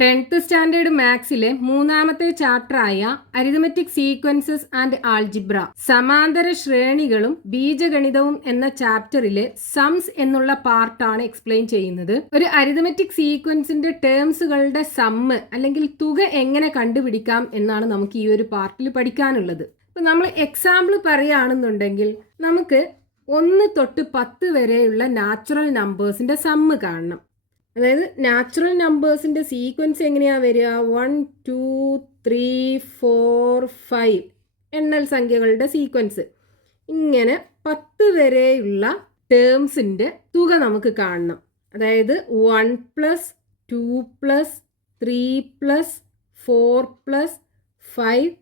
10th standard മാത്സിലെ മൂന്നാമത്തെ ചാപ്റ്ററായ arithmetic sequences and algebra സമാന്തര ശ്രേണികളും ബീജഗണിതവും എന്ന ചാപ്റ്ററിലെ സംസ് എന്നുള്ള പാർട്ടാണ് എക്സ്പ്ലെയിൻ ചെയ്യുന്നത്. ഒരു അരിതമെറ്റിക് സീക്വൻസിന്റെ ടേംസുകളുടെ സമ്മ് അല്ലെങ്കിൽ തുക എങ്ങനെ കണ്ടുപിടിക്കാം എന്നാണ് നമുക്ക് ഈ ഒരു പാർട്ടിൽ പഠിക്കാനുള്ളത്. ഇപ്പൊ നമ്മൾ എക്സാമ്പിൾ പറയുകയാണെന്നുണ്ടെങ്കിൽ നമുക്ക് 1 തൊട്ട് 10 വരെയുള്ള നാച്ചുറൽ നമ്പേഴ്സിന്റെ സമ്മ് കാണണം. അതായത് നാച്ചുറൽ നമ്പേഴ്സിൻ്റെ സീക്വൻസ് എങ്ങനെയാണ് വരിക? 1 2 3 4 5 എണ്ണൽ സംഖ്യകളുടെ സീക്വൻസ്. ഇങ്ങനെ 10 വരെയുള്ള ടേംസിൻ്റെ തുക നമുക്ക് കാണണം. അതായത് 1 + 2 + 3 + 4 + 5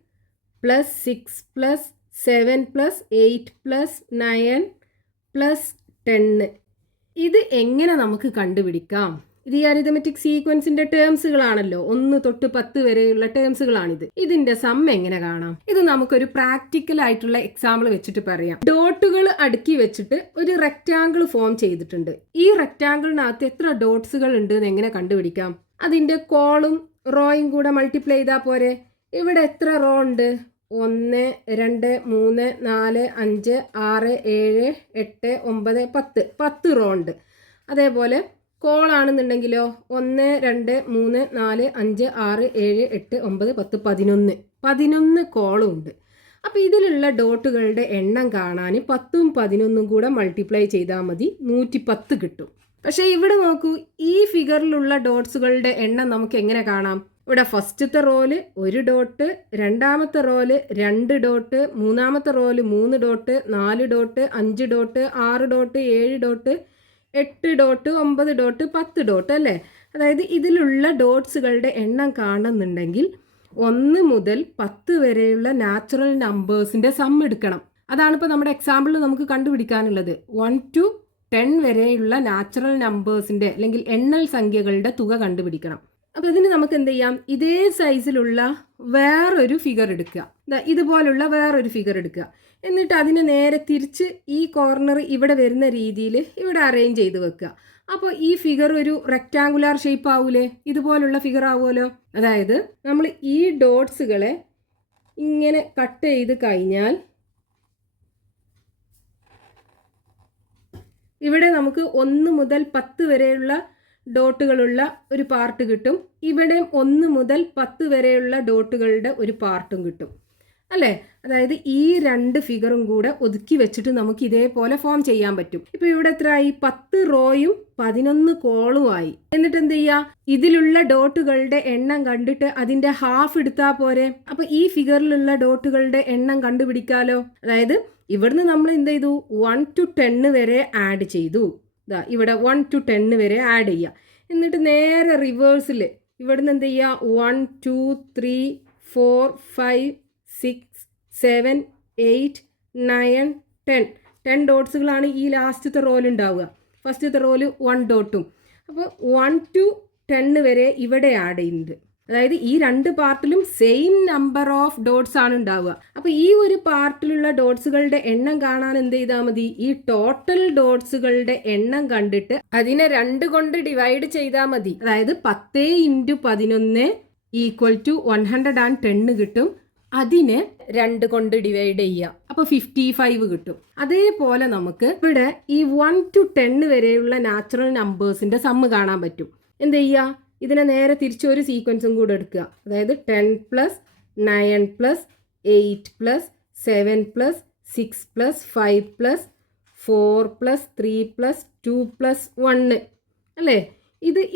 + 6 + 7 + 8 + 9 + 10. ഇത് എങ്ങനെ നമുക്ക് കണ്ടുപിടിക്കാം? ഇത് ഈ അരിതമെറ്റിക് സീക്വൻസിന്റെ ടേംസുകളാണല്ലോ. 1 തൊട്ട് 10 വരെയുള്ള ടേംസുകളാണിത്. ഇതിന്റെ സം എങ്ങനെ കാണാം? ഇത് നമുക്കൊരു പ്രാക്ടിക്കൽ ആയിട്ടുള്ള എക്സാമ്പിൾ വെച്ചിട്ട് പറയാം. ഡോട്ടുകൾ അടുക്കി വെച്ചിട്ട് ഒരു റെക്റ്റാങ്കിൾ ഫോം ചെയ്തിട്ടുണ്ട്. ഈ റെക്റ്റാങ്കിളിനകത്ത് എത്ര ഡോട്ട്സുകൾ ഉണ്ട് എന്ന് എങ്ങനെ കണ്ടുപിടിക്കാം? അതിന്റെ കോളും റോയും കൂടെ മൾട്ടിപ്ലൈ ചെയ്താൽ പോരെ. ഇവിടെ എത്ര റോ ഉണ്ട്? 1 2 3 4 5 6 7 8 9 10 റോ ഉണ്ട്. അതേപോലെ കോളാണെന്നുണ്ടെങ്കിലോ 1 2 3 4 5 6 7 8 9 10 11 കോളും ഉണ്ട്. അപ്പോൾ ഇതിലുള്ള ഡോട്ടുകളുടെ എണ്ണം കാണാൻ 10ഉം 11ഉം കൂടെ മൾട്ടിപ്ലൈ ചെയ്താൽ മതി, 110 കിട്ടും. പക്ഷേ ഇവിടെ നോക്കൂ, ഈ ഫിഗറിലുള്ള ഡോട്ട്സുകളുടെ എണ്ണം നമുക്ക് എങ്ങനെ കാണാം? ഇവിടെ ഫസ്റ്റത്തെ റോല് 1 ഡോട്ട്, രണ്ടാമത്തെ റോല് 2 ഡോട്ട്, മൂന്നാമത്തെ റോല് 3 dot, 4 dot, 5 dot, 6 dot, 7 dot, 8 dot, 9 dot, 10 dot അല്ലേ? അതായത് ഇതിലുള്ള ഡോട്ട്സുകളുടെ എണ്ണം കാണുന്നുണ്ടെങ്കിൽ 1 മുതൽ 10 വരെയുള്ള നാച്ചുറൽ നമ്പേഴ്സിന്റെ സം എടുക്കണം. അതാണ് ഇപ്പോൾ നമ്മുടെ എക്സാമ്പിളിൽ നമുക്ക് കണ്ടുപിടിക്കാനുള്ളത്. 1 to 10 വരെയുള്ള നാച്ചുറൽ നമ്പേഴ്സിന്റെ അല്ലെങ്കിൽ എണ്ണൽ സംഖ്യകളുടെ തുക കണ്ടുപിടിക്കണം. അപ്പോൾ ഇതിന് നമുക്ക് എന്ത് ചെയ്യാം? ഇതേ സൈസിലുള്ള വേറൊരു ഫിഗർ എടുക്കുക. ഇതുപോലുള്ള വേറൊരു ഫിഗർ എടുക്കുക. എന്നിട്ട് അതിനെ നേരെ തിരിച്ച് ഈ കോർണർ ഇവിടെ വരുന്ന രീതിയിൽ ഇവിടെ അറേഞ്ച് ചെയ്ത് വെക്കുക. അപ്പോൾ ഈ ഫിഗർ ഒരു റെക്റ്റാങ്കുലാർ ഷേപ്പ് ആവൂലേ? ഇതുപോലുള്ള ഫിഗർ ആവുമല്ലോ. അതായത് നമ്മൾ ഈ ഡോട്ട്സുകളെ ഇങ്ങനെ കട്ട് ചെയ്ത് കഴിഞ്ഞാൽ ഇവിടെ നമുക്ക് 1 മുതൽ 10 വരെയുള്ള ഡോട്ടുകളുള്ള ഒരു പാർട്ട് കിട്ടും. ഇവിടെ 1 മുതൽ 10 വരെയുള്ള ഡോട്ടുകളുടെ ഒരു പാർട്ടും കിട്ടും അല്ലേ? അതായത് ഈ 2 ഫിഗറും കൂടെ ഒതുക്കി വെച്ചിട്ട് നമുക്ക് ഇതേപോലെ ഫോം ചെയ്യാൻ പറ്റും. ഇപ്പൊ ഇവിടെ എത്രയായി? 10 റോയും 11 കോളുമായി. എന്നിട്ട് എന്ത് ചെയ്യുക? ഇതിലുള്ള ഡോട്ടുകളുടെ എണ്ണം കണ്ടിട്ട് അതിന്റെ ഹാഫ് എടുത്താൽ പോരെ. അപ്പൊ ഈ ഫിഗറിലുള്ള ഡോട്ടുകളുടെ എണ്ണം കണ്ടുപിടിക്കാലോ. അതായത് ഇവിടുന്ന് നമ്മൾ എന്ത് ചെയ്തു? 1 to 10 വരെ ആഡ് ചെയ്തു. ഇവിടെ 1 to 10 വരെ ആഡ് ചെയ്യുക. എന്നിട്ട് നേരെ റിവേഴ്സിൽ ഇവിടുന്ന് എന്ത് ചെയ്യുക? 1 2 3 4 5 6 7 8 9 10 ഡോട്ട്സുകളാണ് ഈ ലാസ്റ്റത്തെ റോയിൽ ഉണ്ടാവുക. ഫസ്റ്റത്തെ റോയിൽ 1 ഡോട്ടും. അപ്പോൾ 1 to 10 വരെ ഇവിടെ ആഡ് ചെയ്യുന്നുണ്ട്. അതായത് ഈ 2 പാർട്ടിലും സെയിം നമ്പർ ഓഫ് ഡോട്ട്സ് ആണ് ഉണ്ടാവുക. അപ്പോൾ ഈ ഒരു പാർട്ടിലുള്ള ഡോട്ട്സുകളുടെ എണ്ണം കാണാൻ എന്ത് ചെയ്താൽ മതി? ഈ ടോട്ടൽ ഡോട്ട്സുകളുടെ എണ്ണം കണ്ടിട്ട് അതിനെ 2 കൊണ്ട് ഡിവൈഡ് ചെയ്താൽ മതി. അതായത് 10 × 11 = 110 കിട്ടും. അതിനെ 2 കൊണ്ട് ഡിവൈഡ് ചെയ്യുക. അപ്പോൾ 55 കിട്ടും. അതേപോലെ നമുക്ക് ഇവിടെ ഈ 1 to 10 വരെയുള്ള നാച്ചുറൽ നമ്പേഴ്സിന്റെ സമ്മ് കാണാൻ പറ്റും. എന്ത് ചെയ്യുക? ഇതിനെ നേരെ തിരിച്ച് ഒരു സീക്വൻസും കൂടെ എടുക്കുക. അതായത് 10 + 9 + 8 + 7 + 6 + 5 + 4 + 3 + 2 + 1 അല്ലേ?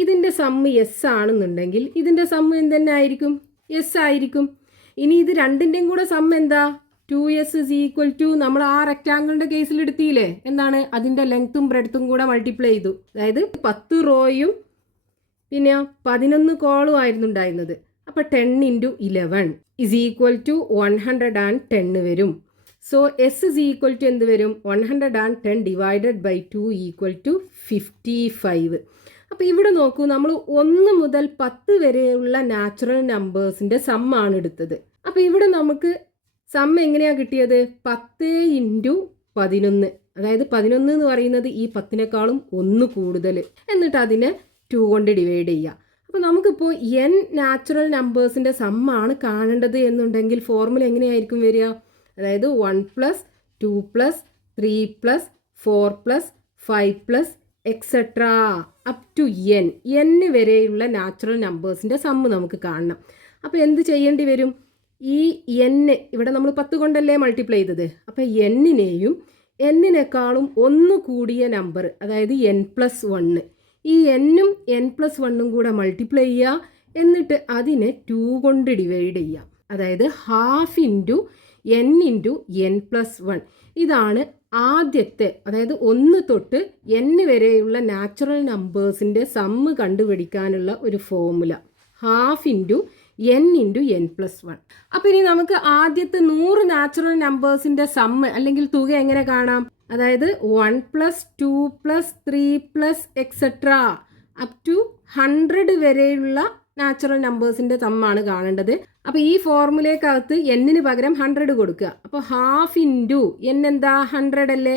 ഇതിൻ്റെ സമ്മ് എസ് ആണെന്നുണ്ടെങ്കിൽ ഇതിൻ്റെ സമ്മ് എന്തെന്നെ ആയിരിക്കും? എസ് ആയിരിക്കും. ഇനി ഇത് രണ്ടിൻ്റെയും കൂടെ സമ്മ് എന്താ? 2s = നമ്മൾ ആ റെക്റ്റാങ്കിളിൻ്റെ കേസിൽ എടുത്തില്ലേ? എന്താണ്? അതിൻ്റെ ലെങ്ത്തും ബ്രെഡ്ത്തും കൂടെ മൾട്ടിപ്ലൈ ചെയ്തു. അതായത് 10 റോയും പിന്നെ 11 കോളും ആയിരുന്നു ഉണ്ടായിരുന്നത്. അപ്പോൾ 10 × 11 = 110 വരും. സോ എസ് = എന്ത് വരും? 110 / 2 = 55. അപ്പോൾ ഇവിടെ നോക്കൂ, നമ്മൾ 1 മുതൽ 10 വരെയുള്ള നാച്ചുറൽ നമ്പേഴ്സിൻ്റെ സമ്മാണ് എടുത്തത്. അപ്പോൾ ഇവിടെ നമുക്ക് സം എങ്ങനെയാണ് കിട്ടിയത്? 10 × 11. അതായത് 11 എന്ന് പറയുന്നത് ഈ 10നേക്കാളും 1 കൂടുതൽ. എന്നിട്ട് അതിനെ 2 കൊണ്ട് ഡിവൈഡ് ചെയ്യുക. അപ്പോൾ നമുക്കിപ്പോൾ n നാച്ചുറൽ നമ്പേഴ്സിൻ്റെ സമ്മാണ് കാണേണ്ടത് എന്നുണ്ടെങ്കിൽ ഫോർമുല എങ്ങനെയായിരിക്കും വരിക? അതായത് 1 + 2 + 3 + 4 + 5 എക്സെട്ര അപ് ടു n വരെയുള്ള നാച്ചുറൽ നമ്പേഴ്സിൻ്റെ സമ്മ് നമുക്ക് കാണണം. അപ്പോൾ എന്ത് ചെയ്യേണ്ടി വരും? ഈ n ഇവിടെ നമ്മൾ 10 കൊണ്ടല്ലേ മൾട്ടിപ്ലൈ ചെയ്തത്. അപ്പോൾ n-നെയും n-നേക്കാളും 1 കൂടിയ നമ്പർ, അതായത് n+1, ഈ n-ഉം n+1-ഉം കൂടെ മൾട്ടിപ്ലൈ ചെയ്യുക. എന്നിട്ട് അതിനെ 2 കൊണ്ട് ഡിവൈഡ് ചെയ്യാം. അതായത് ½ × n × n+1. ഇതാണ് ആദ്യത്തെ, അതായത് 1 തൊട്ട് n വരെയുള്ള നാച്ചുറൽ നമ്പേഴ്സിൻ്റെ സമ്മ് കണ്ടുപിടിക്കാനുള്ള ഒരു ഫോർമുല. ½ × n × n+1. അപ്പോൾ ഇനി നമുക്ക് ആദ്യത്തെ 100 നാച്ചുറൽ നമ്പേഴ്സിൻ്റെ സമ്മ് അല്ലെങ്കിൽ തുക എങ്ങനെ കാണാം? അതായത് 1 + 2 + 3 എക്സെട്ര അപ് ടു 100 വരെയുള്ള നാച്ചുറൽ നമ്പേഴ്സിൻ്റെ സമ്മാണ് കാണേണ്ടത്. അപ്പോൾ ഈ ഫോർമുലയ്ക്കകത്ത് n-ന് പകരം 100 കൊടുക്കുക. അപ്പോൾ ½ × n എന്താ? 100 അല്ലേ?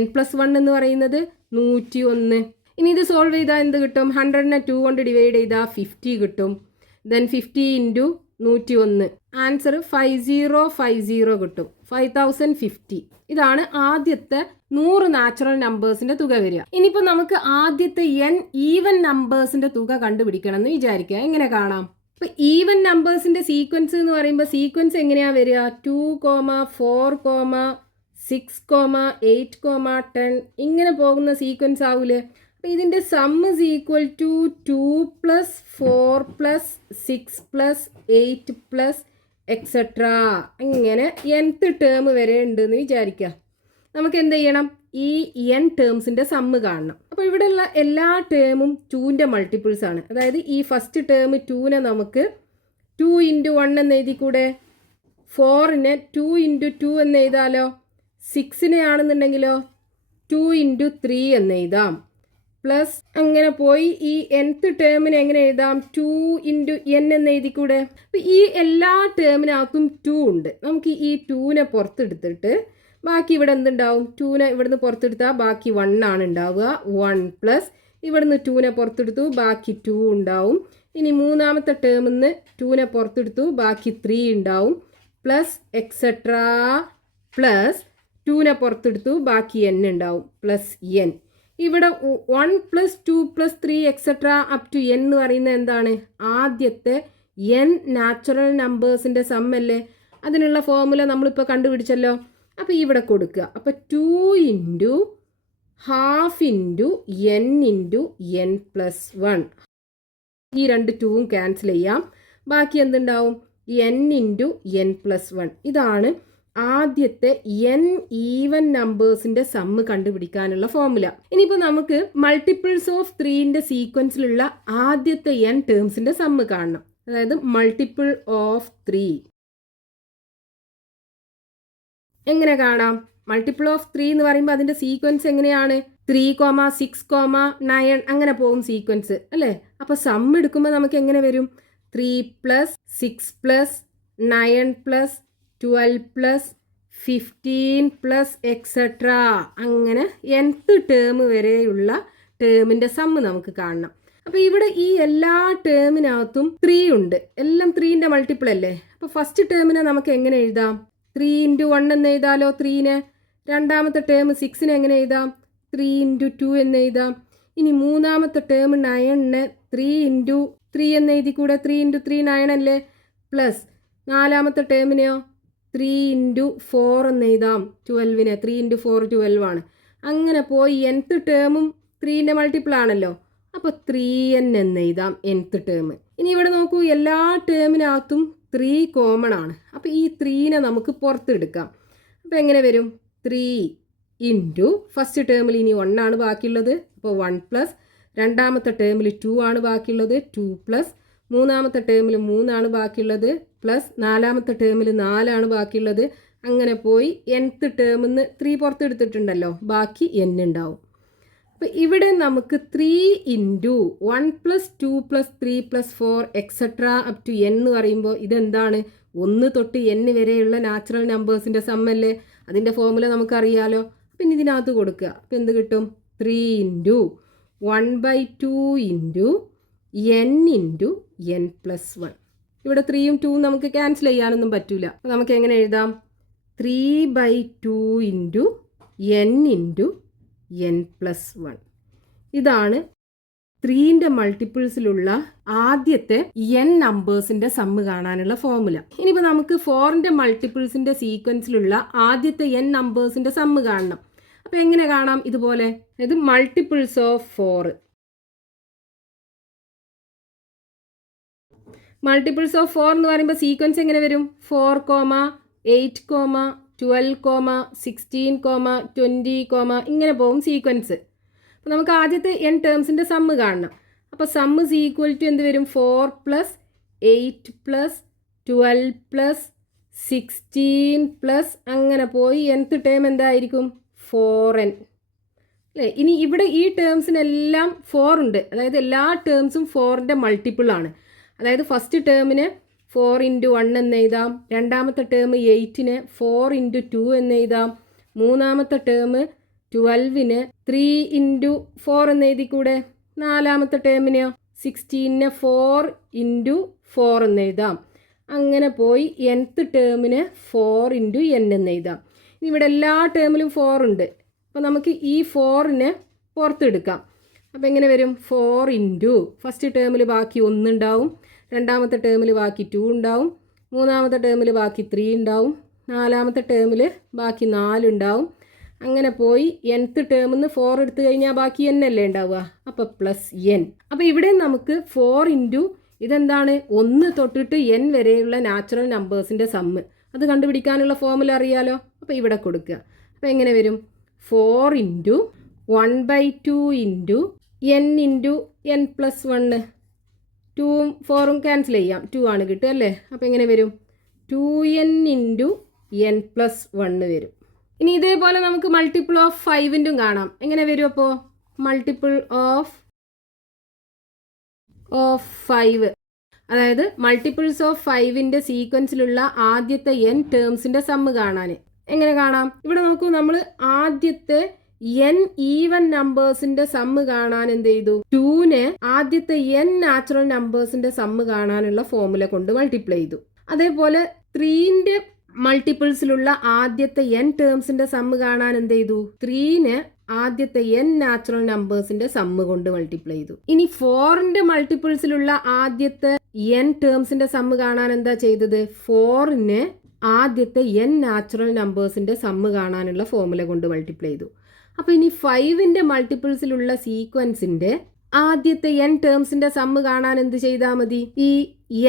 n+1 എന്ന് പറയുന്നത് 101. ഇനി ഇത് സോൾവ് ചെയ്താൽ എന്ത് കിട്ടും? 100-നെ 2 കൊണ്ട് ഡിവൈഡ് ചെയ്താൽ 50 കിട്ടും. ദെൻ 50 × 101, ആൻസർ 5050 കിട്ടും. 5050. ഇതാണ് ആദ്യത്തെ 100 നാച്ചുറൽ നമ്പേഴ്സിന്റെ തുക വരിക. ഇനിയിപ്പോൾ നമുക്ക് ആദ്യത്തെ n ഈവൻ നമ്പേഴ്സിന്റെ തുക കണ്ടുപിടിക്കണം എന്ന് വിചാരിക്കുക. എങ്ങനെ കാണാം? ഇപ്പൊ ഈവൻ നമ്പേഴ്സിന്റെ സീക്വൻസ് എന്ന് പറയുമ്പോൾ സീക്വൻസ് എങ്ങനെയാ വരിക? 2, 4, 6, 8, 10 ഇങ്ങനെ പോകുന്ന സീക്വൻസ് ആവൂലേ? അപ്പം ഇതിൻ്റെ sum is equal to 2 + 4 + 6 + 8 etcetera. ഇങ്ങനെ nth ടേം വരെ ഉണ്ടെന്ന് വിചാരിക്കുക. നമുക്ക് എന്ത് ചെയ്യണം? ഈ n ടേംസിൻ്റെ സമ്മ് കാണണം. അപ്പോൾ ഇവിടെയുള്ള എല്ലാ ടേമും 2ൻ്റെ മൾട്ടിപ്പിൾസ് ആണ്. അതായത് ഈ ഫസ്റ്റ് ടേം 2-നെ നമുക്ക് 2 × 1 എന്ന് എഴുതിക്കൂടെ? 4-നെ 2 × 2 എന്ന് എഴുതാലോ? 6-നെ ആണെന്നുണ്ടെങ്കിലോ 2 × 3 എന്ന് എഴുതാം. പ്ലസ് അങ്ങനെ പോയി ഈ nth ടേമിന് എങ്ങനെ എഴുതാം? 2 × n എന്ന് എഴുതിക്കൂടെ? അപ്പം ഈ എല്ലാ ടേമിനകത്തും 2 ഉണ്ട്. നമുക്ക് ഈ 2-നെ പുറത്തെടുത്തിട്ട് ബാക്കി ഇവിടെ എന്തുണ്ടാവും? 2-നെ ഇവിടുന്ന് പുറത്തെടുത്താൽ ബാക്കി 1 ആണ് ഉണ്ടാവുക. 1 ഇവിടുന്ന് 2-നെ പുറത്തെടുത്തു, ബാക്കി 2 ഉണ്ടാവും. ഇനി മൂന്നാമത്തെ ടേമിൽ നിന്ന് 2-നെ പുറത്തെടുത്തു, ബാക്കി 3 ഉണ്ടാവും. പ്ലസ് എക്സെട്ര പ്ലസ് 2-നെ പുറത്തെടുത്തു, ബാക്കി n ഉണ്ടാവും. Plus n. ഇവിടെ 1 + 2 + 3 എക്സെട്ര അപ് ടു n എന്ന് പറയുന്നത് എന്താണ്? ആദ്യത്തെ n നാച്ചുറൽ നമ്പേഴ്സിൻ്റെ സമ്മല്ലേ? അതിനുള്ള ഫോർമുല നമ്മളിപ്പോൾ കണ്ടുപിടിച്ചല്ലോ. അപ്പോൾ ഇവിടെ കൊടുക്കുക. അപ്പോൾ 2 × ½ × n × n+1. ഈ രണ്ട് 2ഉം ക്യാൻസൽ ചെയ്യാം. ബാക്കി എന്തുണ്ടാവും? n × n+1. ഇതാണ് ആദ്യത്തെ n ഈവൻ നമ്പേഴ്സിന്റെ സമ്മ് കണ്ടുപിടിക്കാനുള്ള ഫോർമുല. ഇനിയിപ്പോൾ നമുക്ക് മൾട്ടിപ്പിൾസ് ഓഫ് 3ന്റെ സീക്വൻസിലുള്ള ആദ്യത്തെ n ടേംസിന്റെ സമ്മ് കാണണം. അതായത് മൾട്ടിപ്പിൾ ഓഫ് 3 എങ്ങനെ കാണാം? മൾട്ടിപ്പിൾ ഓഫ് 3 എന്ന് പറയുമ്പോൾ അതിന്റെ സീക്വൻസ് എങ്ങനെയാണ്? 3, 6, 9 അങ്ങനെ പോകും സീക്വൻസ് അല്ലേ? അപ്പോൾ സമ്മ് എടുക്കുമ്പോൾ നമുക്ക് എങ്ങനെ വരും? 3 + 6 + 9 + 12 + 15 എക്സെട്ര അങ്ങനെ nth ടേം വരെയുള്ള ടേമിൻ്റെ സമ്മ് നമുക്ക് കാണണം. അപ്പോൾ ഇവിടെ ഈ എല്ലാ ടേമിനകത്തും 3 ഉണ്ട്. എല്ലാം 3ൻ്റെ മൾട്ടിപ്പിൾ അല്ലേ? അപ്പോൾ ഫസ്റ്റ് ടേമിനെ നമുക്ക് എങ്ങനെ എഴുതാം? 3 × 1 എന്ന് എഴുതാലോ 3-നെ. രണ്ടാമത്തെ ടേം 6-നെ എങ്ങനെ എഴുതാം? 3 × 2 എന്ന് എഴുതാം. ഇനി മൂന്നാമത്തെ ടേം 9-നെ 3 × 3 എന്ന് എഴുതിക്കൂടെ? 3 × 3 9 അല്ലേ? പ്ലസ് നാലാമത്തെ ടേമിനെയോ 3 × 4 എന്ന് എഴുതാം. 12-നെ 3 × 4 12 ആണ്. അങ്ങനെ പോയി nth ടേമും 3ൻ്റെ മൾട്ടിപ്പിൾ ആണല്ലോ. അപ്പോൾ 3n എന്ന് എഴുതാം nth ടേം. ഇനി ഇവിടെ നോക്കൂ, എല്ലാ ടേമിനകത്തും 3 കോമൺ ആണ്. അപ്പോൾ ഈ 3-നെ നമുക്ക് പുറത്തെടുക്കാം. അപ്പോൾ എങ്ങനെ വരും? 3 × ഫസ്റ്റ് ടേമിൽ ഇനി 1 ആണ് ബാക്കിയുള്ളത്. അപ്പോൾ 1 രണ്ടാമത്തെ ടേമിൽ 2 ആണ് ബാക്കിയുള്ളത്. 2 മൂന്നാമത്തെ ടേമിൽ 3 ആണ് ബാക്കിയുള്ളത്. പ്ലസ് നാലാമത്തെ ടേമിൽ 4 ആണ് ബാക്കിയുള്ളത്. അങ്ങനെ പോയി nth ടേമിൽ നിന്ന് 3 പുറത്തെടുത്തിട്ടുണ്ടല്ലോ, ബാക്കി n ഉണ്ടാവും. അപ്പോൾ ഇവിടെ നമുക്ക് 3 × 1 + 2 + 3 + 4 എക്സെട്ര അപ് ടു n എന്ന് പറയുമ്പോൾ ഇതെന്താണ്? 1 തൊട്ട് n വരെയുള്ള നാച്ചുറൽ നമ്പേഴ്സിൻ്റെ സമ്മല്ലേ? അതിൻ്റെ ഫോർമുല നമുക്കറിയാലോ. പിന്നെ ഇതിനകത്ത് കൊടുക്കുക. അപ്പോൾ എന്ത് കിട്ടും? 3 × 1/2 × n ഇൻറ്റു n പ്ലസ് 1. ഇവിടെ 3യും 2 നമുക്ക് ക്യാൻസൽ ചെയ്യാനൊന്നും പറ്റില്ല. അപ്പോൾ നമുക്ക് എങ്ങനെ എഴുതാം? 3/2 into n into n plus 1. ഇതാണ് 3ൻ്റെ മൾട്ടിപ്പിൾസിലുള്ള ആദ്യത്തെ n നമ്പേഴ്സിൻ്റെ സമ്മ് കാണാനുള്ള ഫോർമുല. ഇനിയിപ്പോൾ നമുക്ക് 4ൻ്റെ മൾട്ടിപ്പിൾസിൻ്റെ സീക്വൻസിലുള്ള ആദ്യത്തെ n നമ്പേഴ്സിൻ്റെ സമ്മ് കാണണം. അപ്പോൾ എങ്ങനെ കാണാം? ഇതുപോലെ, അതായത് മൾട്ടിപ്പിൾസ് ഓഫ് 4. മൾട്ടിപ്പിൾസ് ഓഫ് 4 എന്ന് പറയുമ്പോൾ സീക്വൻസ് എങ്ങനെ വരും? 4, 8, 12, 16, 20, ഇങ്ങനെ പോകും സീക്വൻസ്. അപ്പോൾ നമുക്ക് ആദ്യത്തെ n ടേംസിൻ്റെ സമ്മ് കാണണം. അപ്പോൾ സമ്മ് ഈസ് ഈക്വൽ ടു എന്ത് വരും? 4 + 8 + 12 + 16 + അങ്ങനെ പോയി nth ടേം എന്തായിരിക്കും? 4n അല്ലേ? ഇനി ഇവിടെ ഈ ടേംസിനെല്ലാം 4 ഉണ്ട്, അതായത് എല്ലാ ടേംസും 4ൻ്റെ മൾട്ടിപ്പിളാണ്. അതായത് ഫസ്റ്റ് ടേമിന് 4 × 1 എന്ന് എഴുതാം, രണ്ടാമത്തെ ടേം 8ന് 4 × 2 എന്ന് എഴുതാം, മൂന്നാമത്തെ ടേം 12ന് 3 × 4 എന്ന് എഴുതിക്കൂടെ, നാലാമത്തെ ടേമിനെയോ 16ന് 4 × 4 എന്ന് എഴുതാം. അങ്ങനെ പോയി nth ടേമിന് 4 × n എന്ന് എഴുതാം. ഇവിടെ എല്ലാ ടേമിലും 4 ഉണ്ട്. അപ്പോൾ നമുക്ക് ഈ 4നെ പുറത്തെടുക്കാം. അപ്പോൾ എങ്ങനെ വരും? 4 × ഫസ്റ്റ് ടേമിൽ ബാക്കി 1 ഉണ്ടാവും, രണ്ടാമത്തെ ടേമിൽ ബാക്കി 2 ഉണ്ടാവും, മൂന്നാമത്തെ ടേമിൽ ബാക്കി 3 ഉണ്ടാവും, നാലാമത്തെ ടേമിൽ ബാക്കി 4 ഉണ്ടാവും. അങ്ങനെ പോയി nth ടേമിൽ നിന്ന് 4 എടുത്തു കഴിഞ്ഞാൽ ബാക്കി n അല്ലേ ഉണ്ടാവുക, അപ്പോൾ പ്ലസ് n. അപ്പോൾ ഇവിടെ നമുക്ക് 4 × ഇതെന്താണ്? 1 തൊട്ടിട്ട് n വരെയുള്ള നാച്ചുറൽ നമ്പേഴ്സിൻ്റെ സമ്മ്, അത് കണ്ടുപിടിക്കാനുള്ള ഫോർമുല അറിയാലോ. അപ്പോൾ ഇവിടെ കൊടുക്കുക. അപ്പോൾ എങ്ങനെ വരും? 4 × 1/2 × n × n പ്ലസ് 1. 2ഉം 4ഉം ക്യാൻസൽ ചെയ്യാം, 2 ആണ് കിട്ടുക അല്ലേ. അപ്പോൾ എങ്ങനെ വരും? 2n × n പ്ലസ് 1 വരും. ഇനി ഇതേപോലെ നമുക്ക് മൾട്ടിപ്പിൾ ഓഫ് 5ൻ്റെയും കാണാം. എങ്ങനെ വരും? അപ്പോൾ മൾട്ടിപ്പിൾ ഓഫ് 5, അതായത് മൾട്ടിപ്പിൾസ് ഓഫ് 5ൻ്റെ സീക്വൻസിലുള്ള ആദ്യത്തെ n ടേംസിൻ്റെ സമ്മ് കാണാൻ എങ്ങനെ കാണാം? ഇവിടെ നോക്കൂ, നമ്മൾ ആദ്യത്തെ n ഈവൻ നമ്പേഴ്സിന്റെ സമ്മ് കാണാൻ എന്ത് ചെയ്തു? 2നെ ആദ്യത്തെ n നാച്ചുറൽ നമ്പേഴ്സിന്റെ സമ്മ് കാണാനുള്ള ഫോർമുല കൊണ്ട് മൾട്ടിപ്ലൈ ചെയ്തു. അതേപോലെ 3ന്റെ മൾട്ടിപ്പിൾസിലുള്ള ആദ്യത്തെ n ടേംസിന്റെ സമ്മ് കാണാൻ എന്ത് ചെയ്തു? 3നെ ആദ്യത്തെ n നാച്ചുറൽ നമ്പേഴ്സിന്റെ സമ്മ് കൊണ്ട് മൾട്ടിപ്ലൈ ചെയ്തു. ഇനി 4ന്റെ മൾട്ടിപ്പിൾസിലുള്ള ആദ്യത്തെ n ടേംസിന്റെ സമ്മ് കാണാൻ എന്താ ചെയ്തത്? 4നെ ആദ്യത്തെ n നാച്ചുറൽ നമ്പേഴ്സിന്റെ സമ്മ് കാണാനുള്ള ഫോർമുല കൊണ്ട് മൾട്ടിപ്ലൈ ചെയ്തു. അപ്പോൾ ഇനി 5ന്റെ മൾട്ടിപ്പിൾസിലുള്ള സീക്വൻസിന്റെ ആദ്യത്തെ n ടേംസിന്റെ സമ്മ് കാണാൻ എന്ത് ചെയ്താൽ മതി? ഈ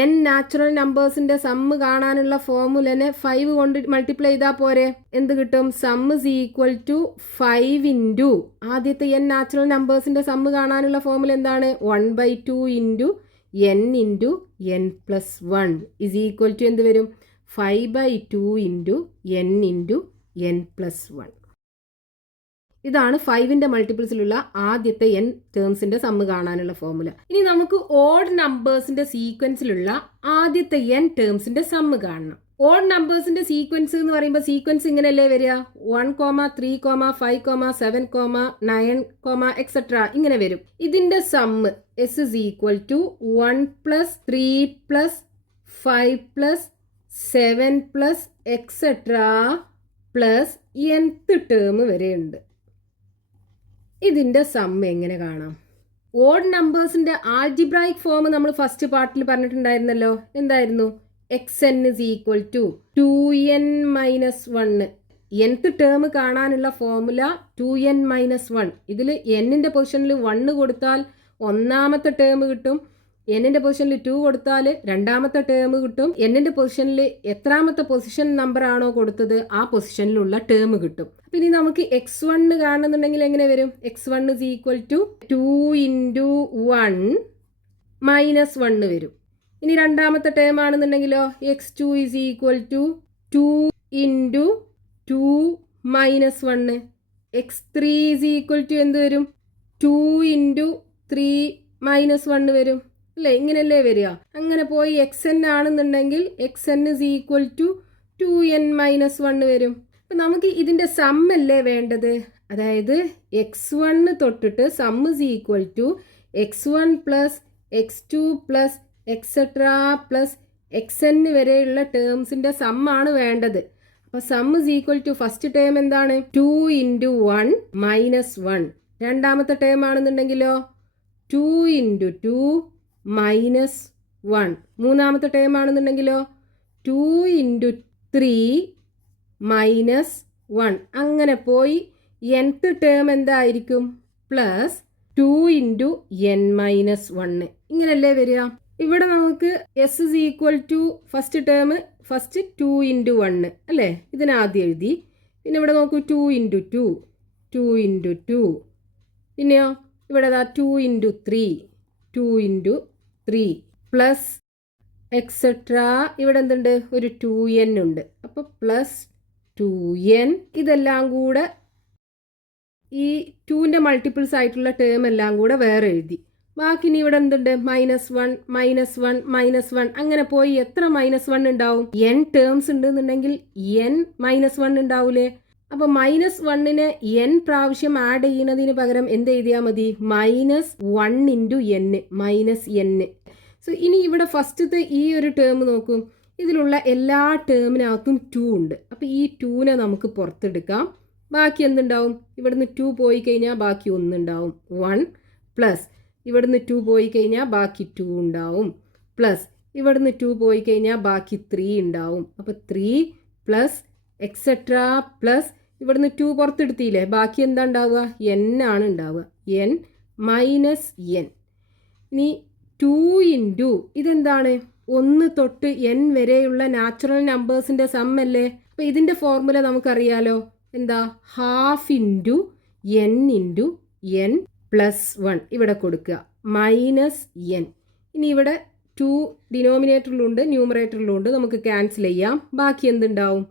n നാച്ചുറൽ നമ്പേഴ്സിന്റെ സമ്മ് കാണാനുള്ള ഫോർമുലനെ 5 കൊണ്ട് മൾട്ടിപ്ലൈ ചെയ്താൽ പോരെ? എന്ത് കിട്ടും? സമ്മ് ഈസ് ഈക്വൽ ടു 5 × ആദ്യത്തെ n നാച്ചുറൽ നമ്പേഴ്സിന്റെ സമ്മ് കാണാനുള്ള ഫോർമുല എന്താണ്? 1/2 × n × n plus 1 is equal to എന്ത് വരും? 5/2 × n × n പ്ലസ് 1. ഇതാണ് 5ന്റെ മൾട്ടിപ്പിൾസിലുള്ള ആദ്യത്തെ n ടേംസിന്റെ സമ്മ് കാണാനുള്ള ഫോർമുല. ഇനി നമുക്ക് ഓഡ് നമ്പേഴ്സിന്റെ സീക്വൻസിലുള്ള ആദ്യത്തെ n ടേംസിന്റെ സമ്മ് കാണണം. ഓഡ് നമ്പേഴ്സിന്റെ സീക്വൻസ് എന്ന് പറയുമ്പോൾ സീക്വൻസ് ഇങ്ങനെയല്ലേ വരിക? 1, 3, 5, 7, 9, എക്സെട്ര ഇങ്ങനെ വരും. ഇതിന്റെ sum s is equal to 1 + 3 + 5 + 7 + etcetera plus nth term വരെയുണ്ട്. ഇതിൻ്റെ സമ്മ് എങ്ങനെ കാണാം? ഓഡ് നമ്പേഴ്സിൻ്റെ ആൾജിബ്രായിക് ഫോം നമ്മൾ ഫസ്റ്റ് പാർട്ടിൽ പറഞ്ഞിട്ടുണ്ടായിരുന്നല്ലോ. എന്തായിരുന്നു? xn is equal to 2n - 1. nth term കാണാനുള്ള ഫോർമുല 2n - 1. ഇതിൽ n-ൻ്റെ പൊസിഷനിൽ 1 കൊടുത്താൽ ഒന്നാമത്തെ ടേം കിട്ടും, n-ൻ്റെ പൊസിഷനിൽ 2 കൊടുത്താൽ രണ്ടാമത്തെ ടേം കിട്ടും, n-ൻ്റെ പൊസിഷനിൽ എത്രാമത്തെ പൊസിഷൻ നമ്പർ ആണോ കൊടുത്തത് ആ പൊസിഷനിലുള്ള ടേം കിട്ടും. അപ്പം ഇനി നമുക്ക് x1 കാണുന്നുണ്ടെങ്കിൽ എങ്ങനെ വരും? x1 is equal to 2 × 1 - 1 വരും. ഇനി രണ്ടാമത്തെ term ആണെന്നുണ്ടെങ്കിലോ x2 is equal to 2 × 2 - 1. x3 is equal to എന്ത് വരും? 2 × 3 - 1 വരും അല്ലേ? ഇങ്ങനെയല്ലേ വരിക. അങ്ങനെ പോയി xn ആണെന്നുണ്ടെങ്കിൽ xn is equal to 2n - 1 വരും. അപ്പം നമുക്ക് ഇതിൻ്റെ സമ്മല്ലേ വേണ്ടത്? അതായത് x1 തൊട്ടിട്ട് sum is equal to x1 + x2 plus etcetera plus xn വരെയുള്ള ടേംസിൻ്റെ സമ്മാണ് വേണ്ടത്. അപ്പോൾ sum is equal to first term എന്താണ്? 2 ഇൻറ്റു 1 മൈനസ് 1. രണ്ടാമത്തെ ടേം ആണെന്നുണ്ടെങ്കിലോ 2 ഇൻറ്റു 2 മൈനസ് 1. മൂന്നാമത്തെ ടേം ആണെന്നുണ്ടെങ്കിലോ 2 ഇൻറ്റു 3 മൈനസ് 1. അങ്ങനെ പോയി nth ടേം എന്തായിരിക്കും? Plus 2 into n minus 1. ഇങ്ങനല്ലേ വരിക? ഇവിടെ നമുക്ക് S is equal to first term first 2 into 1 അല്ലേ? ഇതിനാദ്യം എഴുതി. പിന്നെ ഇവിടെ നോക്കൂ 2 ഇൻറ്റു 2 2 ഇൻറ്റു 2. പിന്നെയോ ഇവിടെ 2 ഇൻറ്റു 3 2 ഇൻറ്റു 3 പ്ലസ് എക്സെട്രാ. ഇവിടെ എന്തുണ്ട്? ഒരു 2n ഉണ്ട്. അപ്പോൾ പ്ലസ് 2n. ഇതെല്ലാം കൂടെ ഈ 2ൻ്റെ മൾട്ടിപ്പിൾസ് ആയിട്ടുള്ള ടേം എല്ലാം കൂടെ വേറെ എഴുതി. ബാക്കി ഇനി ഇവിടെ എന്തുണ്ട്? Minus 1 minus 1 minus 1. അങ്ങനെ പോയി എത്ര മൈനസ് 1 ഉണ്ടാവും? n ടേംസ് ഉണ്ടെന്നുണ്ടെങ്കിൽ n മൈനസ് 1 ഉണ്ടാവൂലേ? അപ്പോൾ മൈനസ് 1നെ n പ്രാവശ്യം ആഡ് ചെയ്യുന്നതിന് പകരം എന്ത് എഴുതിയാൽ മതി? Minus 1 into n minus n. So ഇനി ഇവിടെ ഫസ്റ്റത്തെ ഈ ഒരു ടേം നോക്കും. ഇതിലുള്ള എല്ലാ ടേമിനകത്തും 2 ഉണ്ട്. അപ്പോൾ ഈ 2നെ നമുക്ക് പുറത്തെടുക്കാം. ബാക്കി എന്തുണ്ടാവും? ഇവിടുന്ന് 2 പോയി കഴിഞ്ഞാൽ ബാക്കി 1 ഉണ്ടാവും. 1 പ്ലസ് ഇവിടുന്ന് 2 പോയി കഴിഞ്ഞാൽ ബാക്കി 2 ഉണ്ടാവും. പ്ലസ് ഇവിടുന്ന് 2 പോയി കഴിഞ്ഞാൽ ബാക്കി 3 ഉണ്ടാവും. അപ്പോൾ 3 പ്ലസ് എക്സെട്രാ പ്ലസ് ഇവിടുന്ന് 2 പുറത്തെടുത്തില്ലേ? ബാക്കി എന്താ ഉണ്ടാവുക? n ആണ് ഉണ്ടാവുക. n minus n. ഇനി 2 ഇൻറ്റു ഇതെന്താണ്? 1 തൊട്ട് n വരെയുള്ള നാച്ചുറൽ നമ്പേഴ്സിൻ്റെ സം അല്ലേ? അപ്പോൾ ഇതിൻ്റെ ഫോർമുല നമുക്കറിയാലോ. എന്താ? Half into n into n plus 1 ഇവിടെ കൊടുക്കുക മൈനസ് n. ഇനി ഇവിടെ 2 ഡിനോമിനേറ്ററിലുണ്ട് ന്യൂമറേറ്ററിലുണ്ട്. നമുക്ക് ക്യാൻസൽ ചെയ്യാം. ബാക്കി എന്തുണ്ടാവും?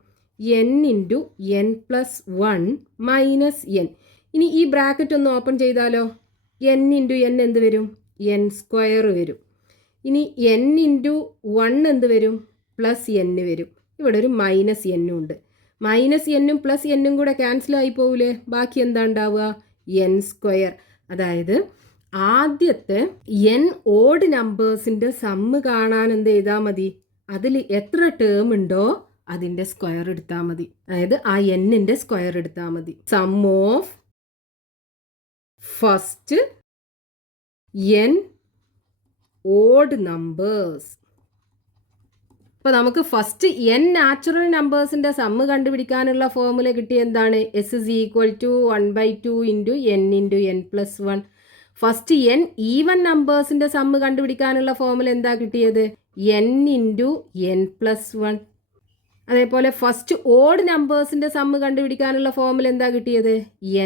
n into n plus 1 minus n. ഇനി ഈ ബ്രാക്കറ്റ് ഒന്ന് ഓപ്പൺ ചെയ്താലോ? n ഇൻറ്റു n എന്ത് വരും? n സ്ക്വയർ വരും. ഇനി n ഇൻറ്റു 1 എന്ത് വരും? പ്ലസ് n വരും. ഇവിടെ ഒരു മൈനസ് n ഉണ്ട്. മൈനസ് എന്നും പ്ലസ് എന്നും കൂടെ ക്യാൻസൽ ആയി പോവില്ലേ? ബാക്കി എന്താ ഉണ്ടാവുക? n square. അതായത് ആദ്യത്തെ n ഓഡ് നമ്പേഴ്സിൻ്റെ സമ്മ് കാണാൻ എന്ത് ചെയ്താൽ മതി? അതിൽ എത്ര ടേം ഉണ്ടോ അതിൻ്റെ സ്ക്വയർ എടുത്താൽ മതി. അതായത് ആ എന്നിൻ്റെ സ്ക്വയർ എടുത്താൽ മതി. Sum of first n odd numbers. അപ്പോൾ നമുക്ക് ഫസ്റ്റ് n നാച്ചുറൽ നമ്പേഴ്സിൻ്റെ സമ്മ് കണ്ടുപിടിക്കാനുള്ള ഫോർമുല കിട്ടിയ എന്താണ്? S is equal to 1/2 into n into n plus 1. First n even നമ്പേഴ്സിൻ്റെ സമ്മ് കണ്ടുപിടിക്കാനുള്ള ഫോർമുല എന്താ കിട്ടിയത്? n into n plus 1. അതേപോലെ ഫസ്റ്റ് ഓഡ് നമ്പേഴ്സിൻ്റെ സമ്മ് കണ്ടുപിടിക്കാനുള്ള ഫോർമുല എന്താ കിട്ടിയത്?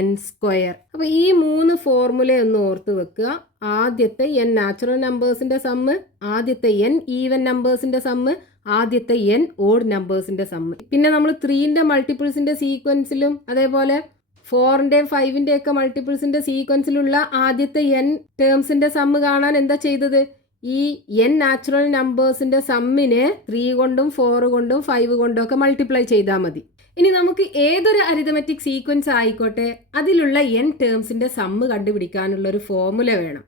n square. അപ്പോൾ ഈ 3 ഫോർമുല ഒന്ന് ഓർത്ത് വെക്കുക. ആദ്യത്തെ n നാച്ചുറൽ നമ്പേഴ്സിൻ്റെ സമ്മ്, ആദ്യത്തെ n ഈവൻ നമ്പേഴ്സിൻ്റെ സമ്മ്, ആദ്യത്തെ n ഓഡ് നമ്പേഴ്സിൻ്റെ സമ്മ്. പിന്നെ നമ്മൾ 3ൻ്റെ മൾട്ടിപ്പിൾസിൻ്റെ സീക്വൻസിലും അതേപോലെ 4ൻ്റെയും 5ൻ്റെ ഒക്കെ മൾട്ടിപ്പിൾസിൻ്റെ സീക്വൻസിലുള്ള ആദ്യത്തെ n ടേംസിൻ്റെ സമ്മ് കാണാൻ എന്താ ചെയ്തത്? ഈ n നാച്ചുറൽ നമ്പേഴ്സിൻ്റെ സമ്മിനെ 3 കൊണ്ടും 4 കൊണ്ടും 5 കൊണ്ടും ഒക്കെ മൾട്ടിപ്ലൈ ചെയ്താൽ മതി. ഇനി നമുക്ക് ഏതൊരു അരിതമെറ്റിക് സീക്വൻസ് ആയിക്കോട്ടെ അതിലുള്ള n ടേംസിൻ്റെ സമ്മ് കണ്ടുപിടിക്കാനുള്ള ഒരു ഫോർമുല വേണം.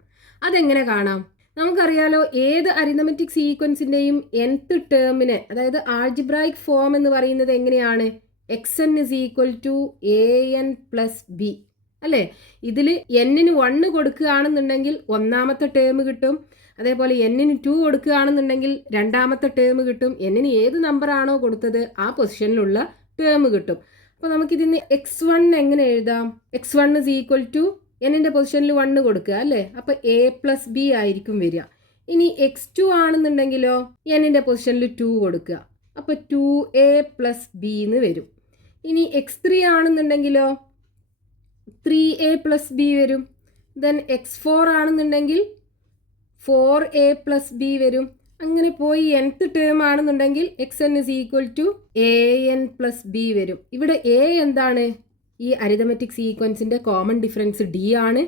അതെങ്ങനെ കാണാം? നമുക്കറിയാലോ, ഏത് അരിതമെറ്റിക് സീക്വൻസിൻ്റെയും nth ടേമിനെ, അതായത് ആൾജിബ്രായിക് ഫോം എന്ന് പറയുന്നത് എങ്ങനെയാണ്? xn is equal to an plus b അല്ലേ? ഇതിൽ n-ന് 1 കൊടുക്കുകയാണെന്നുണ്ടെങ്കിൽ ഒന്നാമത്തെ ടേം കിട്ടും. അതേപോലെ n-ന് 2 കൊടുക്കുകയാണെന്നുണ്ടെങ്കിൽ രണ്ടാമത്തെ ടേം കിട്ടും. n-ന് ഏത് നമ്പറാണോ കൊടുത്തത് ആ പൊസിഷനിലുള്ള ടേം കിട്ടും. അപ്പോൾ നമുക്കിതിന് x1 എങ്ങനെ എഴുതാം? x1 ഇസ് ഈക്വൽ ടു n-ൻ്റെ പൊസിഷനിൽ 1 കൊടുക്കുക അല്ലേ? അപ്പോൾ a പ്ലസ് ബി ആയിരിക്കും വരിക. ഇനി x2 ആണെന്നുണ്ടെങ്കിലോ n-ൻ്റെ പൊസിഷനിൽ 2 കൊടുക്കുക. അപ്പോൾ 2a പ്ലസ് ബി എന്ന് വരും. ഇനി x3 ആണെന്നുണ്ടെങ്കിലോ 3a പ്ലസ് ബി വരും. ദെൻ x4 ആണെന്നുണ്ടെങ്കിൽ 4a പ്ലസ് ബി വരും. അങ്ങനെ പോയി nth ടേം ആണെന്നുണ്ടെങ്കിൽ xn is equal to an plus b വരും. ഇവിടെ a എന്താണ്? ഈ അരിതമെറ്റിക് സീക്വൻസിൻ്റെ കോമൺ ഡിഫറൻസ് d ആണ്.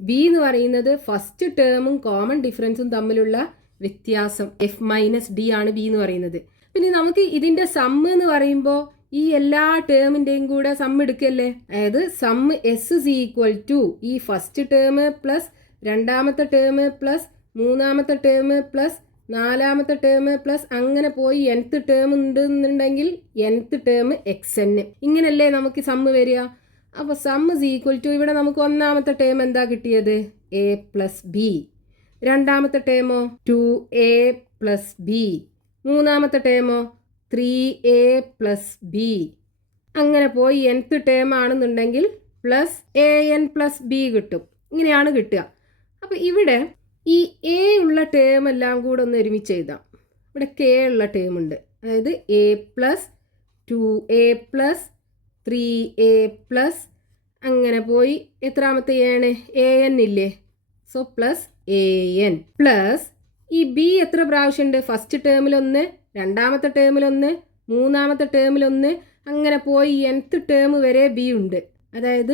b എന്ന് പറയുന്നത് ഫസ്റ്റ് ടേമും കോമൺ ഡിഫറൻസും തമ്മിലുള്ള വ്യത്യാസം f മൈനസ് d ആണ് b എന്ന് പറയുന്നത്. പിന്നെ നമുക്ക് ഇതിൻ്റെ സമ്മ് എന്ന് പറയുമ്പോൾ ഈ എല്ലാ ടേമിൻ്റെയും കൂടെ സമ്മ് എടുക്കല്ലേ? അതായത് sum s is equal to ഈ ഫസ്റ്റ് ടേം പ്ലസ് രണ്ടാമത്തെ ടേം പ്ലസ് മൂന്നാമത്തെ ടേം പ്ലസ് നാലാമത്തെ ടേം പ്ലസ് അങ്ങനെ പോയി nth ടേം ഉണ്ടെന്നുണ്ടെങ്കിൽ nth ടേം xn. ഇങ്ങനല്ലേ നമുക്ക് സമ്മ് വരിക. അപ്പോൾ സം ഇസ് ഈക്വൽ ടു ഇവിടെ നമുക്ക് ഒന്നാമത്തെ ടേം എന്താ കിട്ടിയത്? a plus B. രണ്ടാമത്തെ ടേമോ 2a പ്ലസ് ബി. മൂന്നാമത്തെ ടേമോ 3a പ്ലസ് ബി. അങ്ങനെ പോയി nth ടേം ആണെന്നുണ്ടെങ്കിൽ പ്ലസ് an പ്ലസ് ബി കിട്ടും. ഇങ്ങനെയാണ് കിട്ടുക. അപ്പോൾ ഇവിടെ ഈ എ ഉള്ള ടേം എല്ലാം കൂടെ ഒന്ന് ഒരുമിച്ച് എഴുതാം. ഇവിടെ കെ ഉള്ള ടേം ഉണ്ട്. അതായത് A plus 2a plus 3a plus അങ്ങനെ പോയി എത്രാമത്തെ ആണ്? an ഇല്ലേ? സോ പ്ലസ് an പ്ലസ് ഈ ബി എത്ര പ്രാവശ്യമുണ്ട്? ഫസ്റ്റ് ടേമിലൊന്ന്, രണ്ടാമത്തെ ടേമിലൊന്ന്, മൂന്നാമത്തെ ടേമിലൊന്ന്, അങ്ങനെ പോയി nth ടേം വരെ ബി ഉണ്ട്. അതായത്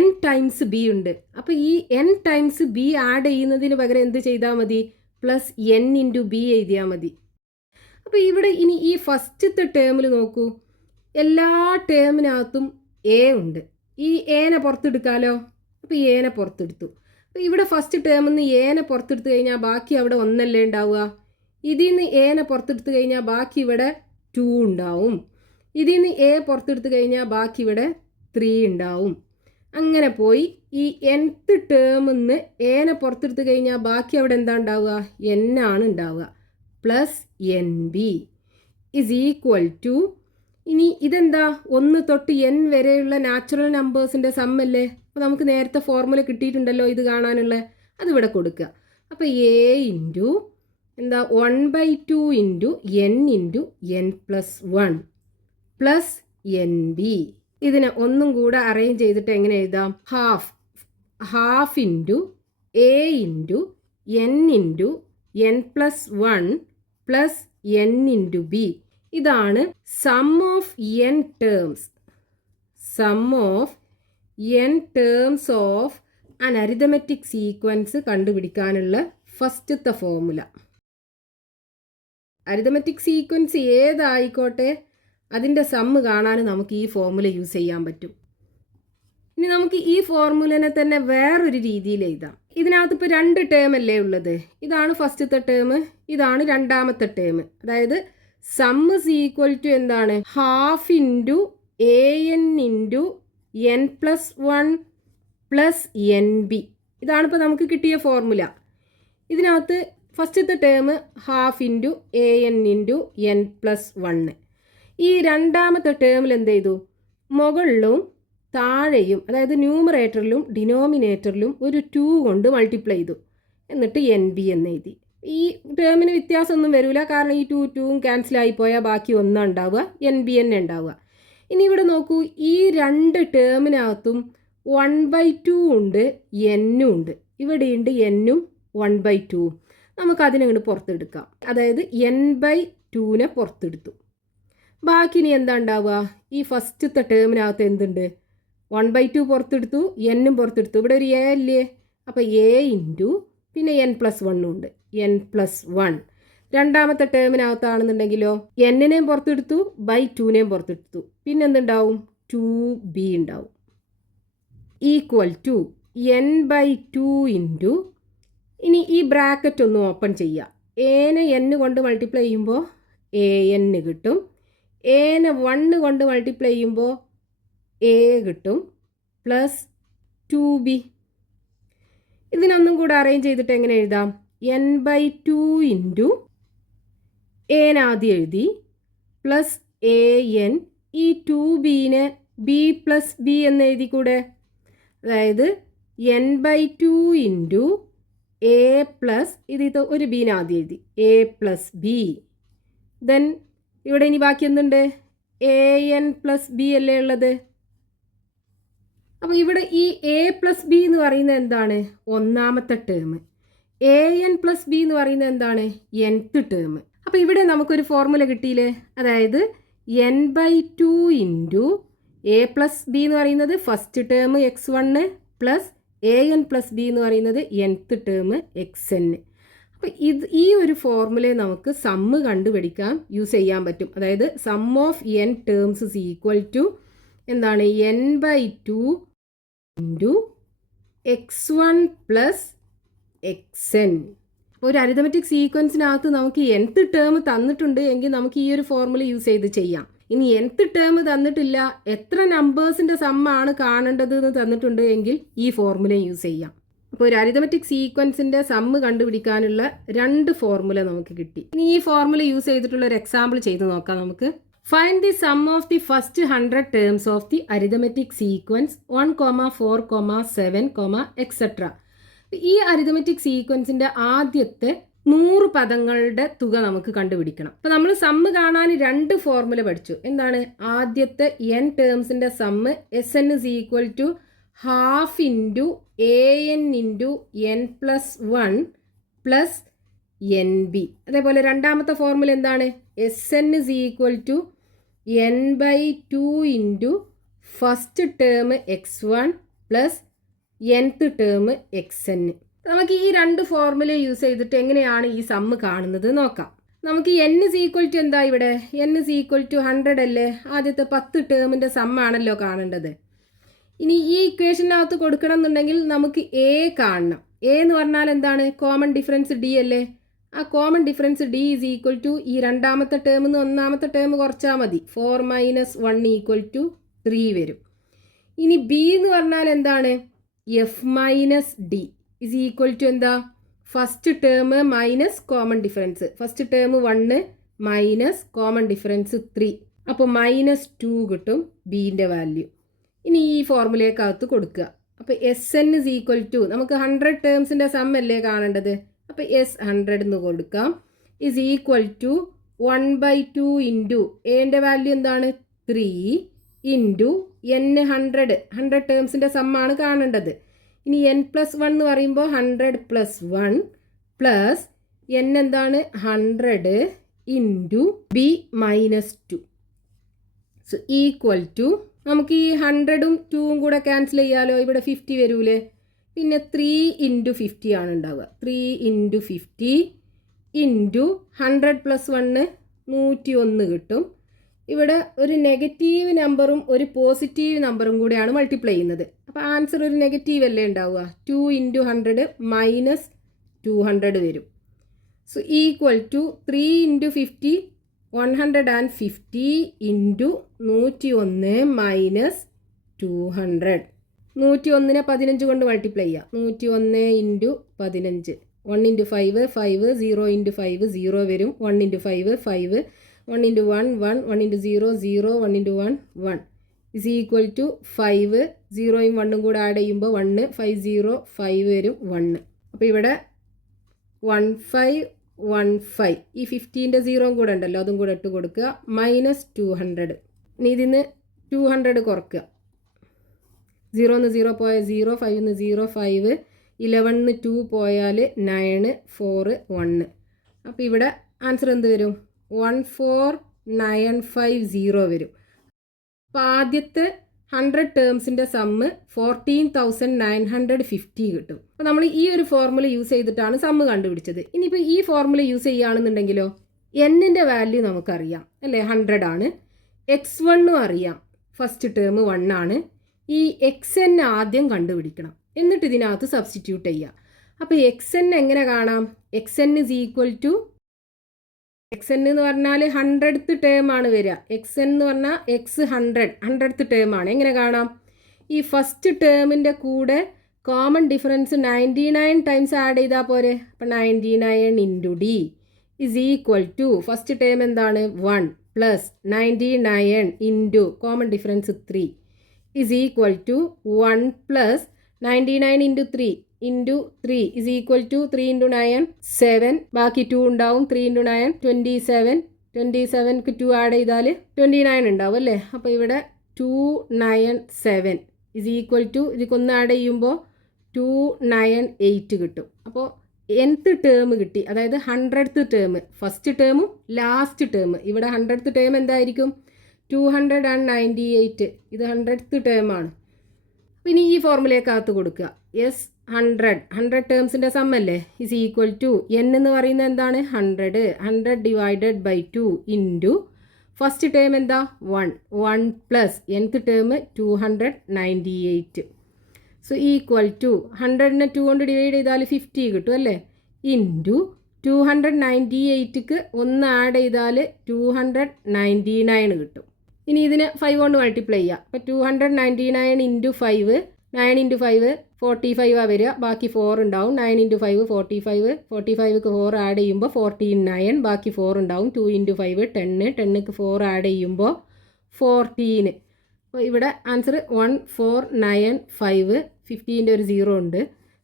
n ടൈംസ് ബി ഉണ്ട്. അപ്പോൾ ഈ n ടൈംസ് ബി ആഡ് ചെയ്യുന്നതിന് പകരം എന്ത് ചെയ്താൽ മതി? പ്ലസ് n ഇൻറ്റു ബി എഴുതിയാൽ മതി. അപ്പോൾ ഇവിടെ ഇനി ഈ ഫസ്റ്റത്തെ ടേമിൽ നോക്കൂ, എല്ലാ ടേമിനകത്തും എ ഉണ്ട്. ഈ എനെ പുറത്തെടുക്കാമല്ലോ. അപ്പോൾ ഈ എനെ പുറത്തെടുത്തു. അപ്പോൾ ഇവിടെ ഫസ്റ്റ് ടേമിൽ നിന്ന് എനെ പുറത്തെടുത്ത് കഴിഞ്ഞാൽ ബാക്കി അവിടെ ഒന്നല്ലേ ഉണ്ടാവുക. ഇതിൽ നിന്ന് എനെ പുറത്തെടുത്ത് കഴിഞ്ഞാൽ ബാക്കി ഇവിടെ 2 ഉണ്ടാവും. ഇതിൽ നിന്ന് എ പുറത്തെടുത്ത് കഴിഞ്ഞാൽ ബാക്കി ഇവിടെ 3 ഉണ്ടാവും. അങ്ങനെ പോയി ഈ nth ടേമിൽ നിന്ന് എനെ പുറത്തെടുത്ത് കഴിഞ്ഞാൽ ബാക്കി അവിടെ എന്താ ഉണ്ടാവുക? n ആണ് ഉണ്ടാവുക. Plus N b is equal to, ഇനി ഇതെന്താ? 1 തൊട്ട് n വരെയുള്ള നാച്ചുറൽ നമ്പേഴ്സിൻ്റെ സമ്മല്ലേ. അപ്പോൾ നമുക്ക് നേരത്തെ ഫോർമുല കിട്ടിയിട്ടുണ്ടല്ലോ ഇത് കാണാനുള്ള, അതിവിടെ കൊടുക്കുക. അപ്പോൾ a ഇൻറ്റു എന്താ 1/2 into n into n plus 1 plus N B. ഇതിനെ ഒന്നും കൂടെ അറേഞ്ച് ചെയ്തിട്ട് എങ്ങനെ എഴുതാം? Half into A into N into N plus 1 plus N into B. ഇതാണ് sum of n terms. Sum of n terms of an arithmetic sequence കണ്ടുപിടിക്കാനുള്ള ഫസ്റ്റത്തെ formula. Arithmetic sequence ഏതായിക്കോട്ടെ അതിൻ്റെ സമ്മ് കാണാൻ നമുക്ക് ഈ ഫോർമുല യൂസ് ചെയ്യാൻ പറ്റും. ഇനി നമുക്ക് ഈ ഫോർമുലനെ തന്നെ വേറൊരു രീതിയിൽ എഴുതാം. ഇതിനകത്ത് ഇപ്പോൾ 2 ടേം അല്ലേ ഉള്ളത്. ഇതാണ് ഫസ്റ്റത്തെ ടേം, ഇതാണ് രണ്ടാമത്തെ ടേം. അതായത് സം ഇസ് ഈക്വൽ ടു എന്താണ്? Half into an into n plus 1 plus N B. ഇതാണ് ഇപ്പോൾ നമുക്ക് കിട്ടിയ ഫോർമുല. ഇതിനകത്ത് ഫസ്റ്റത്തെ term half into an into n plus 1. ഈ രണ്ടാമത്തെ ടേമിൽ എന്ത് ചെയ്തു? മുകളിലും താഴെയും അതായത് ന്യൂമറേറ്ററിലും ഡിനോമിനേറ്ററിലും ഒരു 2 കൊണ്ട് മൾട്ടിപ്ലൈ ചെയ്തു. എന്നിട്ട് എൻ ബി എന്ന് എഴുതി. ഈ ടേമിന് വ്യത്യാസമൊന്നും വരില്ല, കാരണം ഈ 2 ക്യാൻസലായി പോയാൽ ബാക്കി ഒന്നാണ് ഉണ്ടാവുക, എൻ ബി തന്നെ ഉണ്ടാവുക. ഇനി ഇവിടെ നോക്കൂ, ഈ 2 ടേമിനകത്തും 1/2 ഉണ്ട്, എന്നും ഉണ്ട്. ഇവിടെയുണ്ട് എന്നും 1/2. നമുക്കതിനങ്ങോട്ട് പുറത്തെടുക്കാം. അതായത് n/2നെ പുറത്തെടുത്തു. ബാക്കി ഇനി എന്താ ഉണ്ടാവുക? ഈ ഫസ്റ്റത്തെ ടേമിനകത്ത് എന്തുണ്ട്? 1/2 പുറത്തെടുത്തു, എന്നും പുറത്തെടുത്തു. ഇവിടെ ഒരു എ അല്ലേ? അപ്പോൾ എ ഇൻറ്റു പിന്നെ n പ്ലസ് 1 ഉണ്ട്, n പ്ലസ് 1. രണ്ടാമത്തെ ടേമിനകത്താണെന്നുണ്ടെങ്കിലോ എന്നിനെയും പുറത്തെടുത്തു, /2നെയും പുറത്തെടുത്തു. പിന്നെ എന്തുണ്ടാവും? 2b ഉണ്ടാവും. ഈക്വൽ ടു n/2 ഇൻറ്റു, ഇനി ഈ ബ്രാക്കറ്റ് ഒന്ന് ഓപ്പൺ ചെയ്യുക. എനെ n കൊണ്ട് മൾട്ടിപ്ലൈ ചെയ്യുമ്പോൾ an കിട്ടും. എനെ 1 കൊണ്ട് മൾട്ടിപ്ലൈ ചെയ്യുമ്പോൾ a കിട്ടും പ്ലസ് 2b. ഇതിനൊന്നും കൂടെ അറേഞ്ച് ചെയ്തിട്ട് എങ്ങനെ എഴുതാം? n/2 ഇൻറ്റു എൻ ആദ്യം എഴുതി പ്ലസ് an. ഈ 2bനെ b പ്ലസ് b എന്ന് എഴുതിക്കൂടെ? അതായത് n/2 ഇൻറ്റു a പ്ലസ് ഇത് ഒരു ബീനെ ആദ്യം എഴുതി a പ്ലസ് b. ദെൻ ഇവിടെ ഇനി ബാക്കി എന്തുണ്ട്? an പ്ലസ് ബി അല്ലേ ഉള്ളത്. അപ്പോൾ ഇവിടെ ഈ a പ്ലസ് ബി എന്ന് പറയുന്നത് എന്താണ്? ഒന്നാമത്തെ ടേം. an പ്ലസ് ബി എന്ന് പറയുന്നത് എന്താണ്? nth term. അപ്പോൾ ഇവിടെ നമുക്കൊരു ഫോർമുല കിട്ടിയില്ലേ? അതായത് n/2 into a plus B എന്ന് പറയുന്നത് first term x1 plus an plus B എന്ന് പറയുന്നത് nth ടേം xn. അപ്പോൾ ഈ ഒരു ഫോർമുലയെ നമുക്ക് സമ്മ് കണ്ടുപിടിക്കാൻ യൂസ് ചെയ്യാൻ പറ്റും. അതായത് sum of n terms is equal to എന്താണ്? n/2 into x1 plus xn. ഒരു അരിതമെറ്റിക് സീക്വൻസിനകത്ത് നമുക്ക് nth ടേം തന്നിട്ടുണ്ട് എങ്കിൽ നമുക്ക് ഈ ഒരു ഫോർമുല യൂസ് ചെയ്ത് ചെയ്യാം. ഇനി nth ടേം തന്നിട്ടില്ല, എത്ര നമ്പേഴ്സിൻ്റെ സമ്മാണ് കാണേണ്ടത് എന്ന് തന്നിട്ടുണ്ട് എങ്കിൽ ഈ ഫോർമുല യൂസ് ചെയ്യാം. അപ്പോൾ ഒരു അരിതമെറ്റിക് സീക്വൻസിൻ്റെ സമ്മ് കണ്ടുപിടിക്കാനുള്ള 2 ഫോർമുല നമുക്ക് കിട്ടി. ഇനി ഈ ഫോർമുല യൂസ് ചെയ്തിട്ടുള്ള ഒരു എക്സാമ്പിൾ ചെയ്ത് നോക്കാം നമുക്ക്. Find the sum of the first 100 terms of the arithmetic sequence 1, 4, 7, etcetera. ഈ അരിതമെറ്റിക് സീക്വൻസിൻ്റെ ആദ്യത്തെ 100 പദങ്ങളുടെ തുക നമുക്ക് കണ്ടുപിടിക്കണം. അപ്പോൾ നമ്മൾ സമ്മ് കാണാൻ 2 ഫോർമുല പഠിച്ചു. എന്താണ്? ആദ്യത്തെ n ടേംസിൻ്റെ sum SN is equal to half into AN into n plus 1 plus NB. അതേപോലെ രണ്ടാമത്തെ ഫോർമുല എന്താണ്? SN is equal to n by 2 into first term x1 plus nth term xn. നമുക്ക് ഈ 2 ഫോർമുല യൂസ് ചെയ്തിട്ട് എങ്ങനെയാണ് ഈ sum കാണുന്നത് നോക്കാം. നമുക്ക് n is equal to എന്താ ഇവിടെ? n is equal to 100 അല്ലേ? ആദ്യത്തെ 10 ടേമിൻ്റെ സമ്മാണല്ലോ കാണേണ്ടത്. ഇനി ഈ ഇക്വേഷനകത്ത് കൊടുക്കണം എന്നുണ്ടെങ്കിൽ നമുക്ക് a കാണണം. a എന്ന് പറഞ്ഞാൽ എന്താണ്? കോമൺ ഡിഫറൻസ് d അല്ലേ? ആ common difference d is equal to ഈ രണ്ടാമത്തെ ടേമിൽ നിന്ന് ഒന്നാമത്തെ ടേം കുറച്ചാൽ മതി. 4 minus 1 equal to 3 വരും. ഇനി b എന്ന് പറഞ്ഞാൽ എന്താണ്? f minus d is equal to എന്താ? First term minus common difference. First term 1 minus common difference 3. അപ്പോൾ -2 കിട്ടും ബീൻ്റെ വാല്യൂ. ഇനി ഈ ഫോർമുലയ്ക്കകത്ത് കൊടുക്കുക. അപ്പോൾ SN is equal to നമുക്ക് 100 ടേംസിൻ്റെ സം അല്ലേ കാണേണ്ടത്? അപ്പോൾ S100 എന്ന് കൊടുക്കാം. ഇസ് ഈക്വൽ ടു 1/2 ഇൻറ്റു എൻ്റെ വാല്യൂ എന്താണ്? 3 ഇൻറ്റു n 100 ടേംസിൻ്റെ സമ്മാണ് കാണേണ്ടത്. ഇനി n plus 1 എന്ന് പറയുമ്പോൾ 100 plus 1 പ്ലസ് n എന്താണ്? 100 into b minus 2. So equal to നമുക്ക് ഈ 100ഉം 2ഉം കൂടെ ക്യാൻസൽ ചെയ്യാലോ. ഇവിടെ 50 വരൂലേ? പിന്നെ 3 ഇൻറ്റു 50 ആണ് ഉണ്ടാവുക. 3 ഇൻറ്റു 50 ഇൻറ്റു 100 plus 1 101 കിട്ടും. ഇവിടെ ഒരു നെഗറ്റീവ് നമ്പറും ഒരു പോസിറ്റീവ് നമ്പറും കൂടെയാണ് മൾട്ടിപ്ലൈ ചെയ്യുന്നത്. അപ്പോൾ ആൻസർ ഒരു നെഗറ്റീവ് അല്ലേ ഉണ്ടാവുക? 2 ഇൻറ്റു 100 മൈനസ് 200 വരും. So equal to 3 into 50 150 into 101 minus 200. 101നെ 15 കൊണ്ട് മൾട്ടിപ്ലൈ ചെയ്യുക. 101 ഇൻറ്റു 15. 1 ഇൻറ്റു 5 5, 0 ഇൻറ്റു 5 0 വരും. 1 into 5 5, 1 into 1 1, 1 into 0 0, 1 into 1 1 is equal to 5. 0യും 1ഉം കൂടെ ആഡ് ചെയ്യുമ്പോൾ 1 5 0 5 വരും 1. അപ്പോൾ ഇവിടെ 1515. ഈ 50ൻ്റെ 0യും കൂടെ ഉണ്ടല്ലോ, അതും കൂടെ ഇട്ട് കൊടുക്കുക. -200. ഇനി ഇതിന്ന് 200 കുറക്കുക. 0 0 പോയാൽ 0, 5 0 5, 11 2 പോയാൽ 9 4 1. അപ്പോൾ ഇവിടെ ആൻസർ എന്ത് വരും? 14950 വരും. അപ്പോൾ ആദ്യത്തെ 100 ടേംസിൻ്റെ സമ്മ് 14,950 കിട്ടും. അപ്പോൾ നമ്മൾ ഈ ഒരു ഫോർമുല യൂസ് ചെയ്തിട്ടാണ് സമ്മ് കണ്ടുപിടിച്ചത്. ഇനിയിപ്പോൾ ഈ ഫോർമുല യൂസ് ചെയ്യുകയാണെന്നുണ്ടെങ്കിലോ എന്നിൻ്റെ വാല്യൂ നമുക്കറിയാം അല്ലേ? 100 ആണ്. x1 അറിയാം, ഫസ്റ്റ് ടേം 1 ആണ്. ഈ xn ആദ്യം കണ്ടുപിടിക്കണം, എന്നിട്ട് ഇതിനകത്ത് സബ്സ്റ്റിറ്റ്യൂട്ട് ചെയ്യുക. അപ്പോൾ xn എങ്ങനെ കാണാം? xn is equal to xn എന്ന് പറഞ്ഞാൽ 100th ടേം ആണ് വരിക. xn എന്ന് പറഞ്ഞാൽ x100th ടേം ആണ്. എങ്ങനെ കാണാം? ഈ ഫസ്റ്റ് ടേമിൻ്റെ കൂടെ കോമൺ ഡിഫറൻസ് 99 ടൈംസ് ആഡ് ചെയ്താൽ പോരെ. അപ്പം 99 into d is equal to first term എന്താണ്? 1 plus 99 into common difference 3 is equal to 1 plus 99 into 3 into 3 is equal to 3 into 9 7. ബാക്കി 2 ഉണ്ടാവും. 3 ഇൻറ്റു 9 27. 27ക്ക് 2 ആഡ് ചെയ്താൽ 29 ഉണ്ടാവും അല്ലേ? അപ്പോൾ ഇവിടെ 297 ഇസ് ഈക്വൽ ടു ഇതിക്കൊന്ന് ആഡ് ചെയ്യുമ്പോൾ 298 കിട്ടും. അപ്പോൾ nth ടേം കിട്ടി, അതായത് 100th ടേം. ഫസ്റ്റ് ടേമും ലാസ്റ്റ് ടേം. ഇവിടെ 100th ടേം എന്തായിരിക്കും? 298. ഇത് 100th ടേമാണ്. പിന്നെ ഈ ഫോർമുലയ്ക്കകത്ത് കൊടുക്കുക. എസ് 100 ടേംസിൻ്റെ സമ്മല്ലേ ഇസ് ഈക്വൽ ടു n എന്ന് പറയുന്നത് എന്താണ്? 100 divided by 2 into first term എന്താ? 1 plus nth term 298. So equal to 100നെ 2 കൊണ്ട് ഡിവൈഡ് ചെയ്താൽ 50 കിട്ടും അല്ലേ? ഇൻറ്റു 298ക്ക് 1 ആഡ് ചെയ്താൽ 299 കിട്ടും. ഇനി ഇതിനെ 5 കൊണ്ട് മൾട്ടിപ്ലൈ ചെയ്യുക. അപ്പോൾ 299 ഇൻറ്റു 5, 9 ഇൻറ്റു 5 45 വരിക, ബാക്കി 4 ഉണ്ടാവും. 9 ഇൻറ്റു 5 45, 45ക്ക് 4 ആഡ് ചെയ്യുമ്പോൾ 49, ബാക്കി 4 ഉണ്ടാവും. 2 ഇൻറ്റു 5 10, 10ക്ക് 4 ആഡ് ചെയ്യുമ്പോൾ 14. അപ്പോൾ ഇവിടെ ആൻസർ 1495, 50ൻ്റെ ഒരു 0 ഉണ്ട്.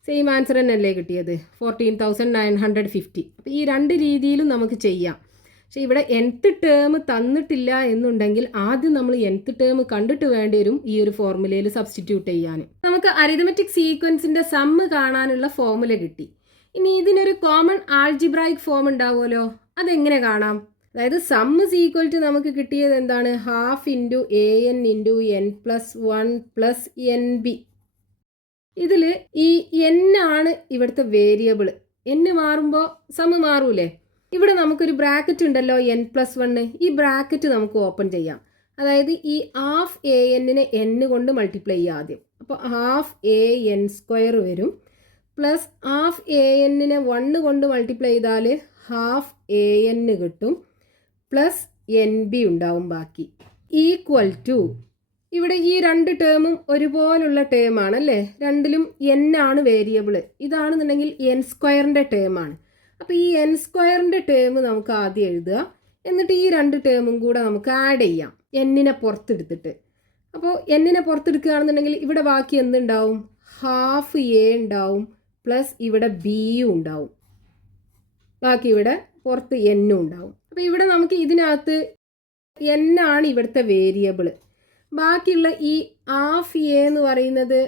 സെയിം ആൻസർ തന്നെയല്ലേ കിട്ടിയത്, 14,950. അപ്പോൾ ഈ രണ്ട് രീതിയിലും നമുക്ക് ചെയ്യാം. പക്ഷേ ഇവിടെ nth ടേം തന്നിട്ടില്ല എന്നുണ്ടെങ്കിൽ ആദ്യം നമ്മൾ nth ടേം കണ്ടിട്ട് വേണ്ടി വരും ഈ ഒരു ഫോർമുലയിൽ സബ്സ്റ്റിറ്റ്യൂട്ട് ചെയ്യാൻ. നമുക്ക് അരിതമെറ്റിക് സീക്വൻസിൻ്റെ സമ്മ് കാണാനുള്ള ഫോർമുല കിട്ടി. ഇനി ഇതിനൊരു കോമൺ ആൾജിബ്രായിക് ഫോം ഉണ്ടാവുമല്ലോ, അതെങ്ങനെ കാണാം? അതായത് സമ്മ് ഈസ് ഈക്വൽ ടു നമുക്ക് കിട്ടിയത് എന്താണ്, half into an into n+1 plus NB. ഇതിൽ ഈ n ആണ് ഇവിടുത്തെ വേരിയബിൾ. n മാറുമ്പോൾ സമ്മ് മാറൂലേ? ഇവിടെ നമുക്കൊരു ബ്രാക്കറ്റ് ഉണ്ടല്ലോ n+1, ഈ ബ്രാക്കറ്റ് നമുക്ക് ഓപ്പൺ ചെയ്യാം. അതായത് ഈ ഹാഫ് an-നെ n കൊണ്ട് മൾട്ടിപ്ലൈ ചെയ്യുക ആദ്യം. അപ്പോൾ ഹാഫ് an² വരും, പ്ലസ് ഹാഫ് an-നെ 1 കൊണ്ട് മൾട്ടിപ്ലൈ ചെയ്താൽ ഹാഫ് an കിട്ടും, പ്ലസ് NB ഉണ്ടാവും ബാക്കി, ഈക്വൽ ടു ഇവിടെ ഈ രണ്ട് ടേമും ഒരുപോലുള്ള ടേമാണല്ലേ, രണ്ടിലും n ആണ് വേരിയബിൾ. ഇതാണെന്നുണ്ടെങ്കിൽ n² ടേമാണ്. അപ്പോൾ ഈ n² ടേം നമുക്ക് ആദ്യം എഴുതുക, എന്നിട്ട് ഈ രണ്ട് ടേമും കൂടെ നമുക്ക് ആഡ് ചെയ്യാം n-നെ പുറത്തെടുത്തിട്ട്. അപ്പോൾ n-നെ പുറത്തെടുക്കുകയാണെന്നുണ്ടെങ്കിൽ ഇവിടെ ബാക്കി എന്തുണ്ടാവും, ഹാഫ് a ഉണ്ടാവും, പ്ലസ് ഇവിടെ ബിയും ഉണ്ടാവും, ബാക്കി ഇവിടെ പുറത്ത് n-ഉം ഉണ്ടാവും. അപ്പോൾ ഇവിടെ നമുക്ക് ഇതിനകത്ത് n ആണ് ഇവിടുത്തെ വേരിയബിൾ. ബാക്കിയുള്ള ഈ ഹാഫ് a എന്ന് പറയുന്നത്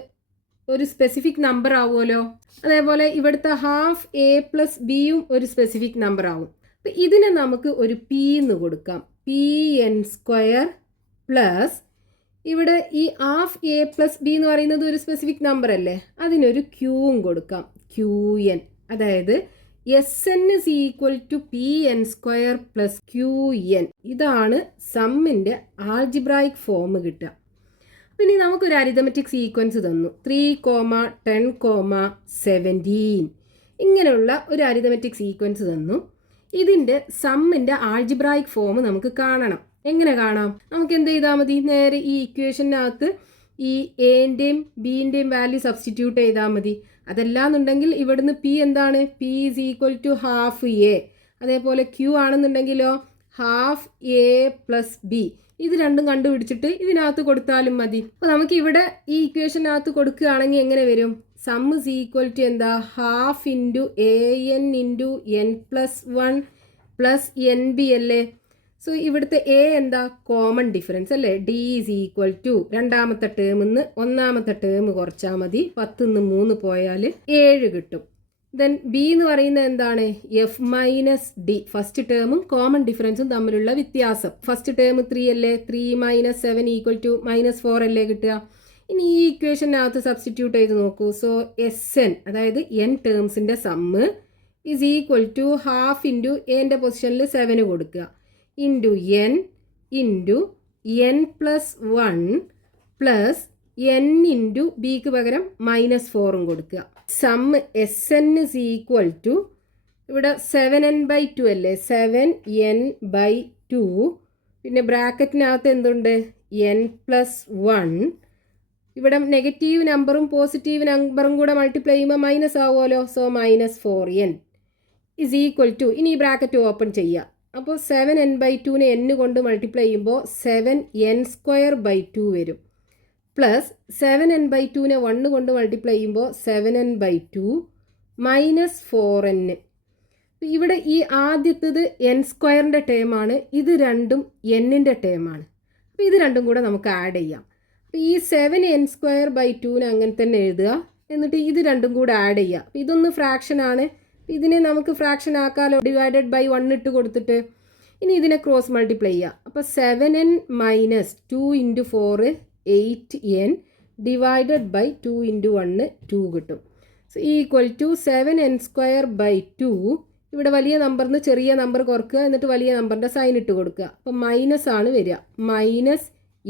ഒരു സ്പെസിഫിക് നമ്പർ ആവുമല്ലോ. അതേപോലെ ഇവിടുത്തെ ഹാഫ് a പ്ലസ് ബിയും ഒരു സ്പെസിഫിക് നമ്പർ ആവും. അപ്പം ഇതിനെ നമുക്ക് ഒരു p എന്ന് കൊടുക്കാം, pn² പ്ലസ് ഇവിടെ ഈ ഹാഫ് a പ്ലസ് ബി എന്ന് പറയുന്നത് ഒരു സ്പെസിഫിക് നമ്പർ അല്ലേ, അതിനൊരു qയും കൊടുക്കാം, qn. അതായത് Sn is equal to pn² plus qn. ഇതാണ് സമ്മിൻ്റെ ആൾജിബ്രായിക് ഫോം കിട്ടുക. പിന്നെ നമുക്കൊരു അരിതമെറ്റിക് സീക്വൻസ് തന്നു, 3, 10, 17. ഇങ്ങനെയുള്ള ഒരു അരിതമെറ്റിക് സീക്വൻസ് തന്നു. ഇതിൻ്റെ സമ്മിൻ്റെ ആൾജിബ്രായിക് ഫോം നമുക്ക് കാണണം. എങ്ങനെ കാണാം? നമുക്ക് എന്ത് ചെയ്താൽ മതി, നേരെ ഈ ഇക്വേഷനകത്ത് ഈ എൻ്റെയും ബിൻ്റെയും വാല്യൂ സബ്സ്റ്റിറ്റ്യൂട്ട് ചെയ്താൽ മതി. അതല്ലാന്നുണ്ടെങ്കിൽ ഇവിടുന്ന് പി എന്താണ്, P is equal to half a. അതേപോലെ ക്യൂ ആണെന്നുണ്ടെങ്കിലോ ഹാഫ് a പ്ലസ് ബി. ഇത് രണ്ടും കണ്ടുപിടിച്ചിട്ട് ഇതിനകത്ത് കൊടുത്താലും മതി. അപ്പോൾ നമുക്ക് ഇവിടെ ഈ ഇക്വേഷനകത്ത് കൊടുക്കുകയാണെങ്കിൽ എങ്ങനെ വരും, സം ഈസ് ഈക്വൽ ടു എന്താ, half into an into n+1 plus NB അല്ലേ. സോ ഇവിടുത്തെ a എന്താ, കോമൺ ഡിഫറൻസ് അല്ലേ, d ഈസ് ഈക്വൽ ടു രണ്ടാമത്തെ ടേമിൽ നിന്ന് ഒന്നാമത്തെ ടേം കുറച്ചാൽ മതി, 10 3 പോയാൽ 7 കിട്ടും. ദെൻ ബി എന്ന് പറയുന്നത് എന്താണ്, f-d. ഫസ്റ്റ് ടേമും കോമൺ ഡിഫറൻസും തമ്മിലുള്ള വ്യത്യാസം. ഫസ്റ്റ് ടേം 3 അല്ലേ, 3 - 7 ഈക്വൽ ടു -4 അല്ലേ കിട്ടുക. ഇനി ഈ ഇക്വേഷനകത്ത് സബ്സ്റ്റിറ്റ്യൂട്ട് ചെയ്ത് നോക്കൂ. സോ Sn അതായത് n ടേംസിൻ്റെ സമ്മ് is equal to half into എൻ്റെ പൊസിഷനിൽ 7 കൊടുക്കുക, into n into n+1 plus n into ബിക്ക് പകരം -4 കൊടുക്കുക. Sum Sn is equal to ഇവിടെ 7n/2 അല്ലേ, 7n/2. പിന്നെ ബ്രാക്കറ്റിനകത്ത് എന്തുണ്ട്, n+1. ഇവിടെ നെഗറ്റീവ് നമ്പറും പോസിറ്റീവ് നമ്പറും കൂടെ മൾട്ടിപ്ലൈ ചെയ്യുമ്പോൾ മൈനസ് ആവുമല്ലോ. So -4n is equal to, ഇനി ഈ ബ്രാക്കറ്റ് ഓപ്പൺ ചെയ്യുക. അപ്പോൾ 7n/2നെ n കൊണ്ട് മൾട്ടിപ്ലൈ ചെയ്യുമ്പോൾ 7n²/2 വരും, പ്ലസ് 7n/2നെ 1 കൊണ്ട് മൾട്ടിപ്ലൈ ചെയ്യുമ്പോൾ 7n/2 -4n. ഇവിടെ ഈ ആദ്യത്തേത് n² ടേമാണ്, ഇത് രണ്ടും n-ൻ്റെ ടേമാണ്. അപ്പോൾ ഇത് രണ്ടും കൂടെ നമുക്ക് ആഡ് ചെയ്യാം. അപ്പോൾ ഈ 7n²/2നെ അങ്ങനെ തന്നെ എഴുതുക, എന്നിട്ട് ഇത് രണ്ടും കൂടെ ആഡ് ചെയ്യുക. അപ്പോൾ ഇതൊന്ന് ഫ്രാക്ഷനാണ്, ഇതിനെ നമുക്ക് ഫ്രാക്ഷൻ ആക്കാലോ, ഡിവൈഡഡ് ബൈ 1 ഇട്ട് കൊടുത്തിട്ട്. ഇനി ഇതിനെ ക്രോസ് മൾട്ടിപ്ലൈ ചെയ്യുക. അപ്പോൾ 7n - 2 × 4 8n ഡിവൈഡഡ് ബൈ 2 × 1 2 കിട്ടും. So equal to 7n²/2. ഇവിടെ വലിയ നമ്പറിന് ചെറിയ നമ്പർ കുറക്കുക, എന്നിട്ട് വലിയ നമ്പറിൻ്റെ സൈൻ ഇട്ട് കൊടുക്കുക. അപ്പോൾ മൈനസ് ആണ് വരിക,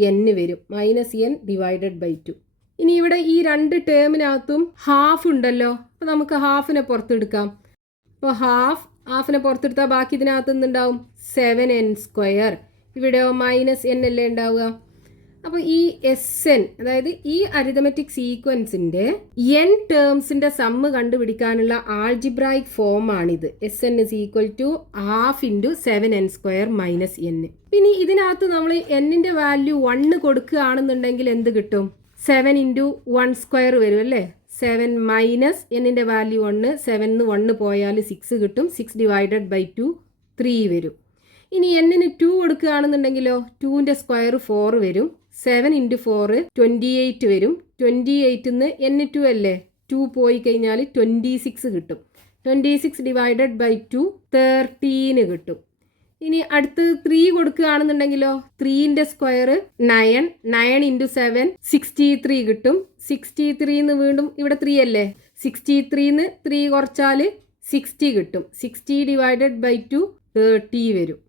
-n വരും, -n ഡിവൈഡഡ് ബൈ 2. ഇനി ഇവിടെ ഈ രണ്ട് ടേമിനകത്തും ഹാഫ് ഉണ്ടല്ലോ, അപ്പോൾ നമുക്ക് ഹാഫിനെ പുറത്തെടുക്കാം. അപ്പോൾ ഹാഫിനെ പുറത്തെടുത്താൽ ബാക്കി ഇതിനകത്ത് എന്തുണ്ടാവും 7n². ഇവിടെയോ -n അല്ലേ ഉണ്ടാവുക. അപ്പോൾ ഈ SN, അതായത് ഈ അരിതമെറ്റിക് സീക്വൻസിന്റെ n ടേംസിന്റെ സമ്മ് കണ്ടുപിടിക്കാനുള്ള ആൾജിബ്രായിക് ഫോമാണിത്. SN = ½ × 7n² - n. പിന്നെ ഇതിനകത്ത് നമ്മൾ n-ന്റെ വാല്യൂ 1 കൊടുക്കുകയാണെന്നുണ്ടെങ്കിൽ എന്ത് കിട്ടും? 7 × 1² വരും അല്ലേ. 7 മൈനസ് n-ന്റെ വാല്യൂ 1, 7 1 പോയാൽ 6 കിട്ടും. 6 / 2 3 വരും. ഇനി n-ന് 2 കൊടുക്കുകയാണെന്നുണ്ടെങ്കിലോ 2-ന്റെ സ്ക്വയർ 4 വരും. 7 × 4 28 വരും. 28-ന്ന് n2 അല്ലേ, 2 പോയി കഴിഞ്ഞാൽ 26 കിട്ടും. 26 / 2 13 കിട്ടും. ഇനി അടുത്ത് 3 കൊടുക്കുകയാണെന്നുണ്ടെങ്കിലോ 3-ന്റെ സ്ക്വയർ 9, 9 × 7 63 കിട്ടും. 63-ന്ന് വീണ്ടും ഇവിടെ 3 അല്ലേ, 63-ന്ന് 3 കുറച്ചാൽ 60 കിട്ടും. 60 / 2 30 വരും.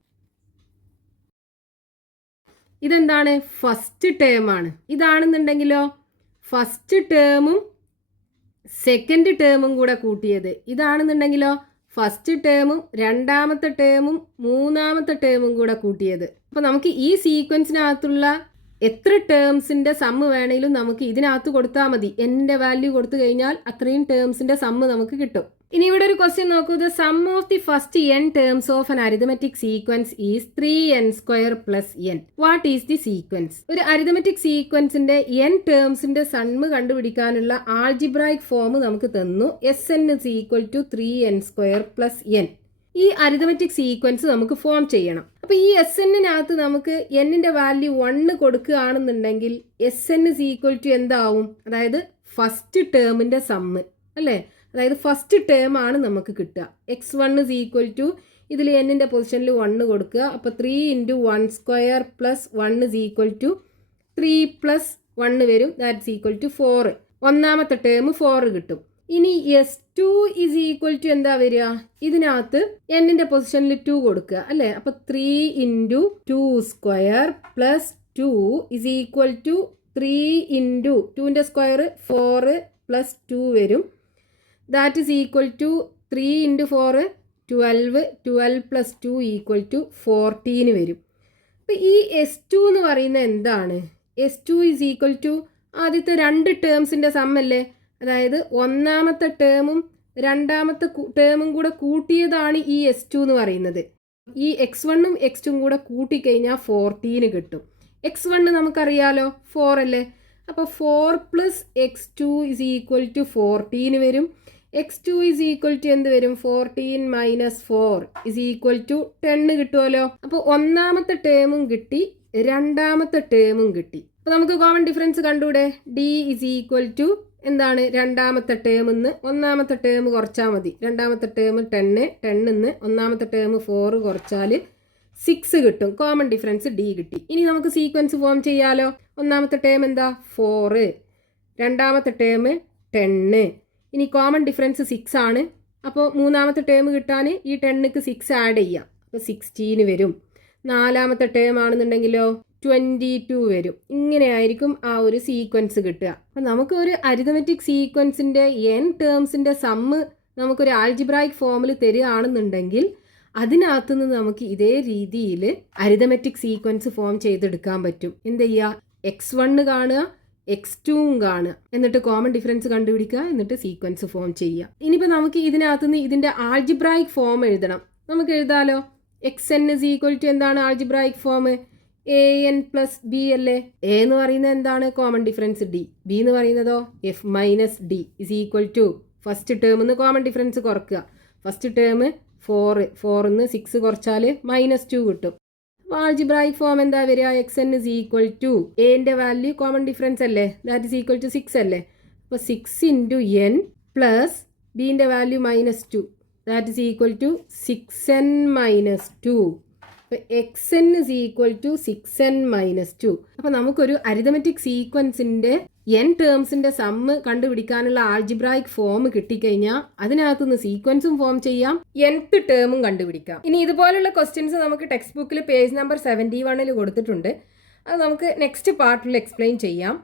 ഇതെന്താണ്? ഫസ്റ്റ് ടേം ആണ്. ഇതാണെന്നുണ്ടെങ്കിലോ ഫസ്റ്റ് ടേമും സെക്കൻഡ് ടേമും കൂടെ കൂട്ടിയത്. ഇതാണെന്നുണ്ടെങ്കിലോ ഫസ്റ്റ് ടേമും രണ്ടാമത്തെ ടേമും മൂന്നാമത്തെ ടേമും കൂടെ കൂട്ടിയത്. അപ്പോൾ നമുക്ക് ഈ സീക്വൻസിനകത്തുള്ള എത്ര ടേംസിന്റെ സമ്മ് വേണമെങ്കിലും നമുക്ക് ഇതിനകത്ത് കൊടുത്താൽ മതി. n-ന്റെ വാല്യൂ കൊടുത്തു കഴിഞ്ഞാൽ അത്രയും ടേംസിന്റെ സമ്മ് നമുക്ക് കിട്ടും. ഇനി ഇവിടെ ഒരു ക്വസ്റ്റ്യൻ നോക്കൂ. The sum of the first n terms of an arithmetic sequence is 3n² + n. What is the sequence? ഒരു അരിതമെറ്റിക് സീക്വൻസിന്റെ n ടേംസിന്റെ സമ്മ് കണ്ടുപിടിക്കാനുള്ള ആൾജിബ്രായിക് ഫോം നമുക്ക് തന്നു. SN = 3n² + n. ഈ അരിതമെറ്റിക് സീക്വൻസ് നമുക്ക് ഫോം ചെയ്യണം. അപ്പോൾ ഈ SN-നകത്ത് നമുക്ക് n-ന്റെ വാല്യൂ 1 കൊടുക്കുകയാണെന്നുണ്ടെങ്കിൽ SN = എന്താവും? അതായത് ഫസ്റ്റ് ടേമിന്റെ സമ്മ് അല്ലേ. അതായത് ഫസ്റ്റ് ടേം ആണ് നമുക്ക് കിട്ടുക. x1 = ഇതിൽ n-ന്റെ പൊസിഷനിൽ 1 കൊടുക്കുക. അപ്പോൾ 3 × 1² + 1 = 3 + 1 വരും. ദാറ്റ് = 4. ഒന്നാമത്തെ ടേം 4 കിട്ടും. ഇനി S2 = എന്താ വരിക? ഇതിനകത്ത് n-ന്റെ പൊസിഷനിൽ 2 കൊടുക്കുക അല്ലേ. അപ്പോൾ 3 × 2² + 2 = 3 × 2-ന്റെ സ്ക്വയർ 4 + 2 വരും. ദാറ്റ് = 3 × 4 12, 12 + 2 = 14 വരും. അപ്പോൾ ഈ S2 എന്ന് പറയുന്നത് എന്താണ്? S2 = ആദ്യത്തെ 2 ടേംസിൻ്റെ സമ്മല്ലേ. അതായത് ഒന്നാമത്തെ ടേമും രണ്ടാമത്തെ ടേമും കൂടെ കൂട്ടിയതാണ് ഈ S2 എന്ന് പറയുന്നത്. ഈ x1ഉം x2ഉം കൂടെ കൂട്ടിക്കഴിഞ്ഞാൽ 14 കിട്ടും. x1 നമുക്കറിയാലോ 4 അല്ലേ. അപ്പോൾ 4 + x2 = 14 വരും. x2 = എന്ത് വരും? 14 - 4 = 10 കിട്ടുമല്ലോ. അപ്പോൾ ഒന്നാമത്തെ ടേമും കിട്ടി, രണ്ടാമത്തെ ടേമും കിട്ടി. അപ്പോൾ നമുക്ക് കോമൺ ഡിഫറൻസ് കണ്ടൂടെ? d = എന്താണ്? രണ്ടാമത്തെ ടേമിന്ന് ഒന്നാമത്തെ ടേം കുറച്ചാൽ മതി. രണ്ടാമത്തെ ടേം 10, 10-ന്ന് ഒന്നാമത്തെ ടേം 4 കുറച്ചാൽ 6 കിട്ടും. കോമൺ ഡിഫറൻസ് d കിട്ടി. ഇനി നമുക്ക് സീക്വൻസ് ഫോം ചെയ്യാലോ. ഒന്നാമത്തെ ടേം എന്താ? 4. രണ്ടാമത്തെ ടേം 10. ഇനി കോമൺ ഡിഫറൻസ് 6 ആണ്. അപ്പോൾ മൂന്നാമത്തെ ടേം കിട്ടാൻ ഈ 10ക്ക് 6 ആഡ് ചെയ്യാം. അപ്പോൾ 16 വരും. നാലാമത്തെ ടേം ആണെന്നുണ്ടെങ്കിലോ 22 വരും. ഇങ്ങനെയായിരിക്കും ആ ഒരു സീക്വൻസ് കിട്ടുക. അപ്പം നമുക്ക് ഒരു അരിതമെറ്റിക് സീക്വൻസിൻ്റെ n ടേംസിൻ്റെ സമ്മ് നമുക്കൊരു ആൾജിബ്രായിക് ഫോമിൽ തരികയാണെന്നുണ്ടെങ്കിൽ അതിനകത്തുനിന്ന് നമുക്ക് ഇതേ രീതിയിൽ അരിതമെറ്റിക് സീക്വൻസ് ഫോം ചെയ്തെടുക്കാൻ പറ്റും. എന്ത് ചെയ്യുക? x1 കാണുക, x2ഉം കാണുക, എന്നിട്ട് കോമൺ ഡിഫറൻസ് കണ്ടുപിടിക്കുക, എന്നിട്ട് സീക്വൻസ് ഫോം ചെയ്യുക. ഇനിയിപ്പോൾ നമുക്ക് ഇതിനകത്തുനിന്ന് ഇതിൻ്റെ ആൾജിബ്രായിക് ഫോം എഴുതണം. നമുക്ക് എഴുതാലോ. xn = എന്താണ് ആൾജിബ്രായിക് ഫോം? an + b അല്ലേ. a എന്ന് പറയുന്നത് എന്താണ്? Common difference d. b എന്ന് പറയുന്നതോ f - d = ഫസ്റ്റ് ടേമിന്ന് കോമൺ ഡിഫറൻസ് കുറക്കുക. ഫസ്റ്റ് ടേം 4, 4-ന്ന് 6 കുറച്ചാൽ -2 കിട്ടും. ആൾജിബ്രായിക് ഫോം എന്താ വരിക? xn = a-ന്റെ വാല്യൂ കോമൺ ഡിഫറൻസ് അല്ലേ, ദാറ്റ് = 6 അല്ലേ. അപ്പോൾ 6 × n + b-ന്റെ വാല്യൂ -2, ദാറ്റ് = 6n - 2. അപ്പോൾ xn = 6n - 2. അപ്പോൾ നമുക്കൊരു അരിതമെറ്റിക് സീക്വൻസിൻ്റെ n ടേംസിൻ്റെ സമ്മ് കണ്ടുപിടിക്കാനുള്ള ആൾജിബ്രായിക് ഫോം കിട്ടിക്കഴിഞ്ഞാൽ അതിനകത്തുനിന്ന് സീക്വൻസും ഫോം ചെയ്യാം, nth ടേമും കണ്ടുപിടിക്കാം. ഇനി ഇതുപോലുള്ള ക്വസ്റ്റ്യൻസ് നമുക്ക് ടെക്സ്റ്റ് ബുക്കിൽ പേജ് നമ്പർ 71 കൊടുത്തിട്ടുണ്ട്. അത് നമുക്ക് നെക്സ്റ്റ് പാർട്ടിൽ എക്സ്പ്ലെയിൻ ചെയ്യാം.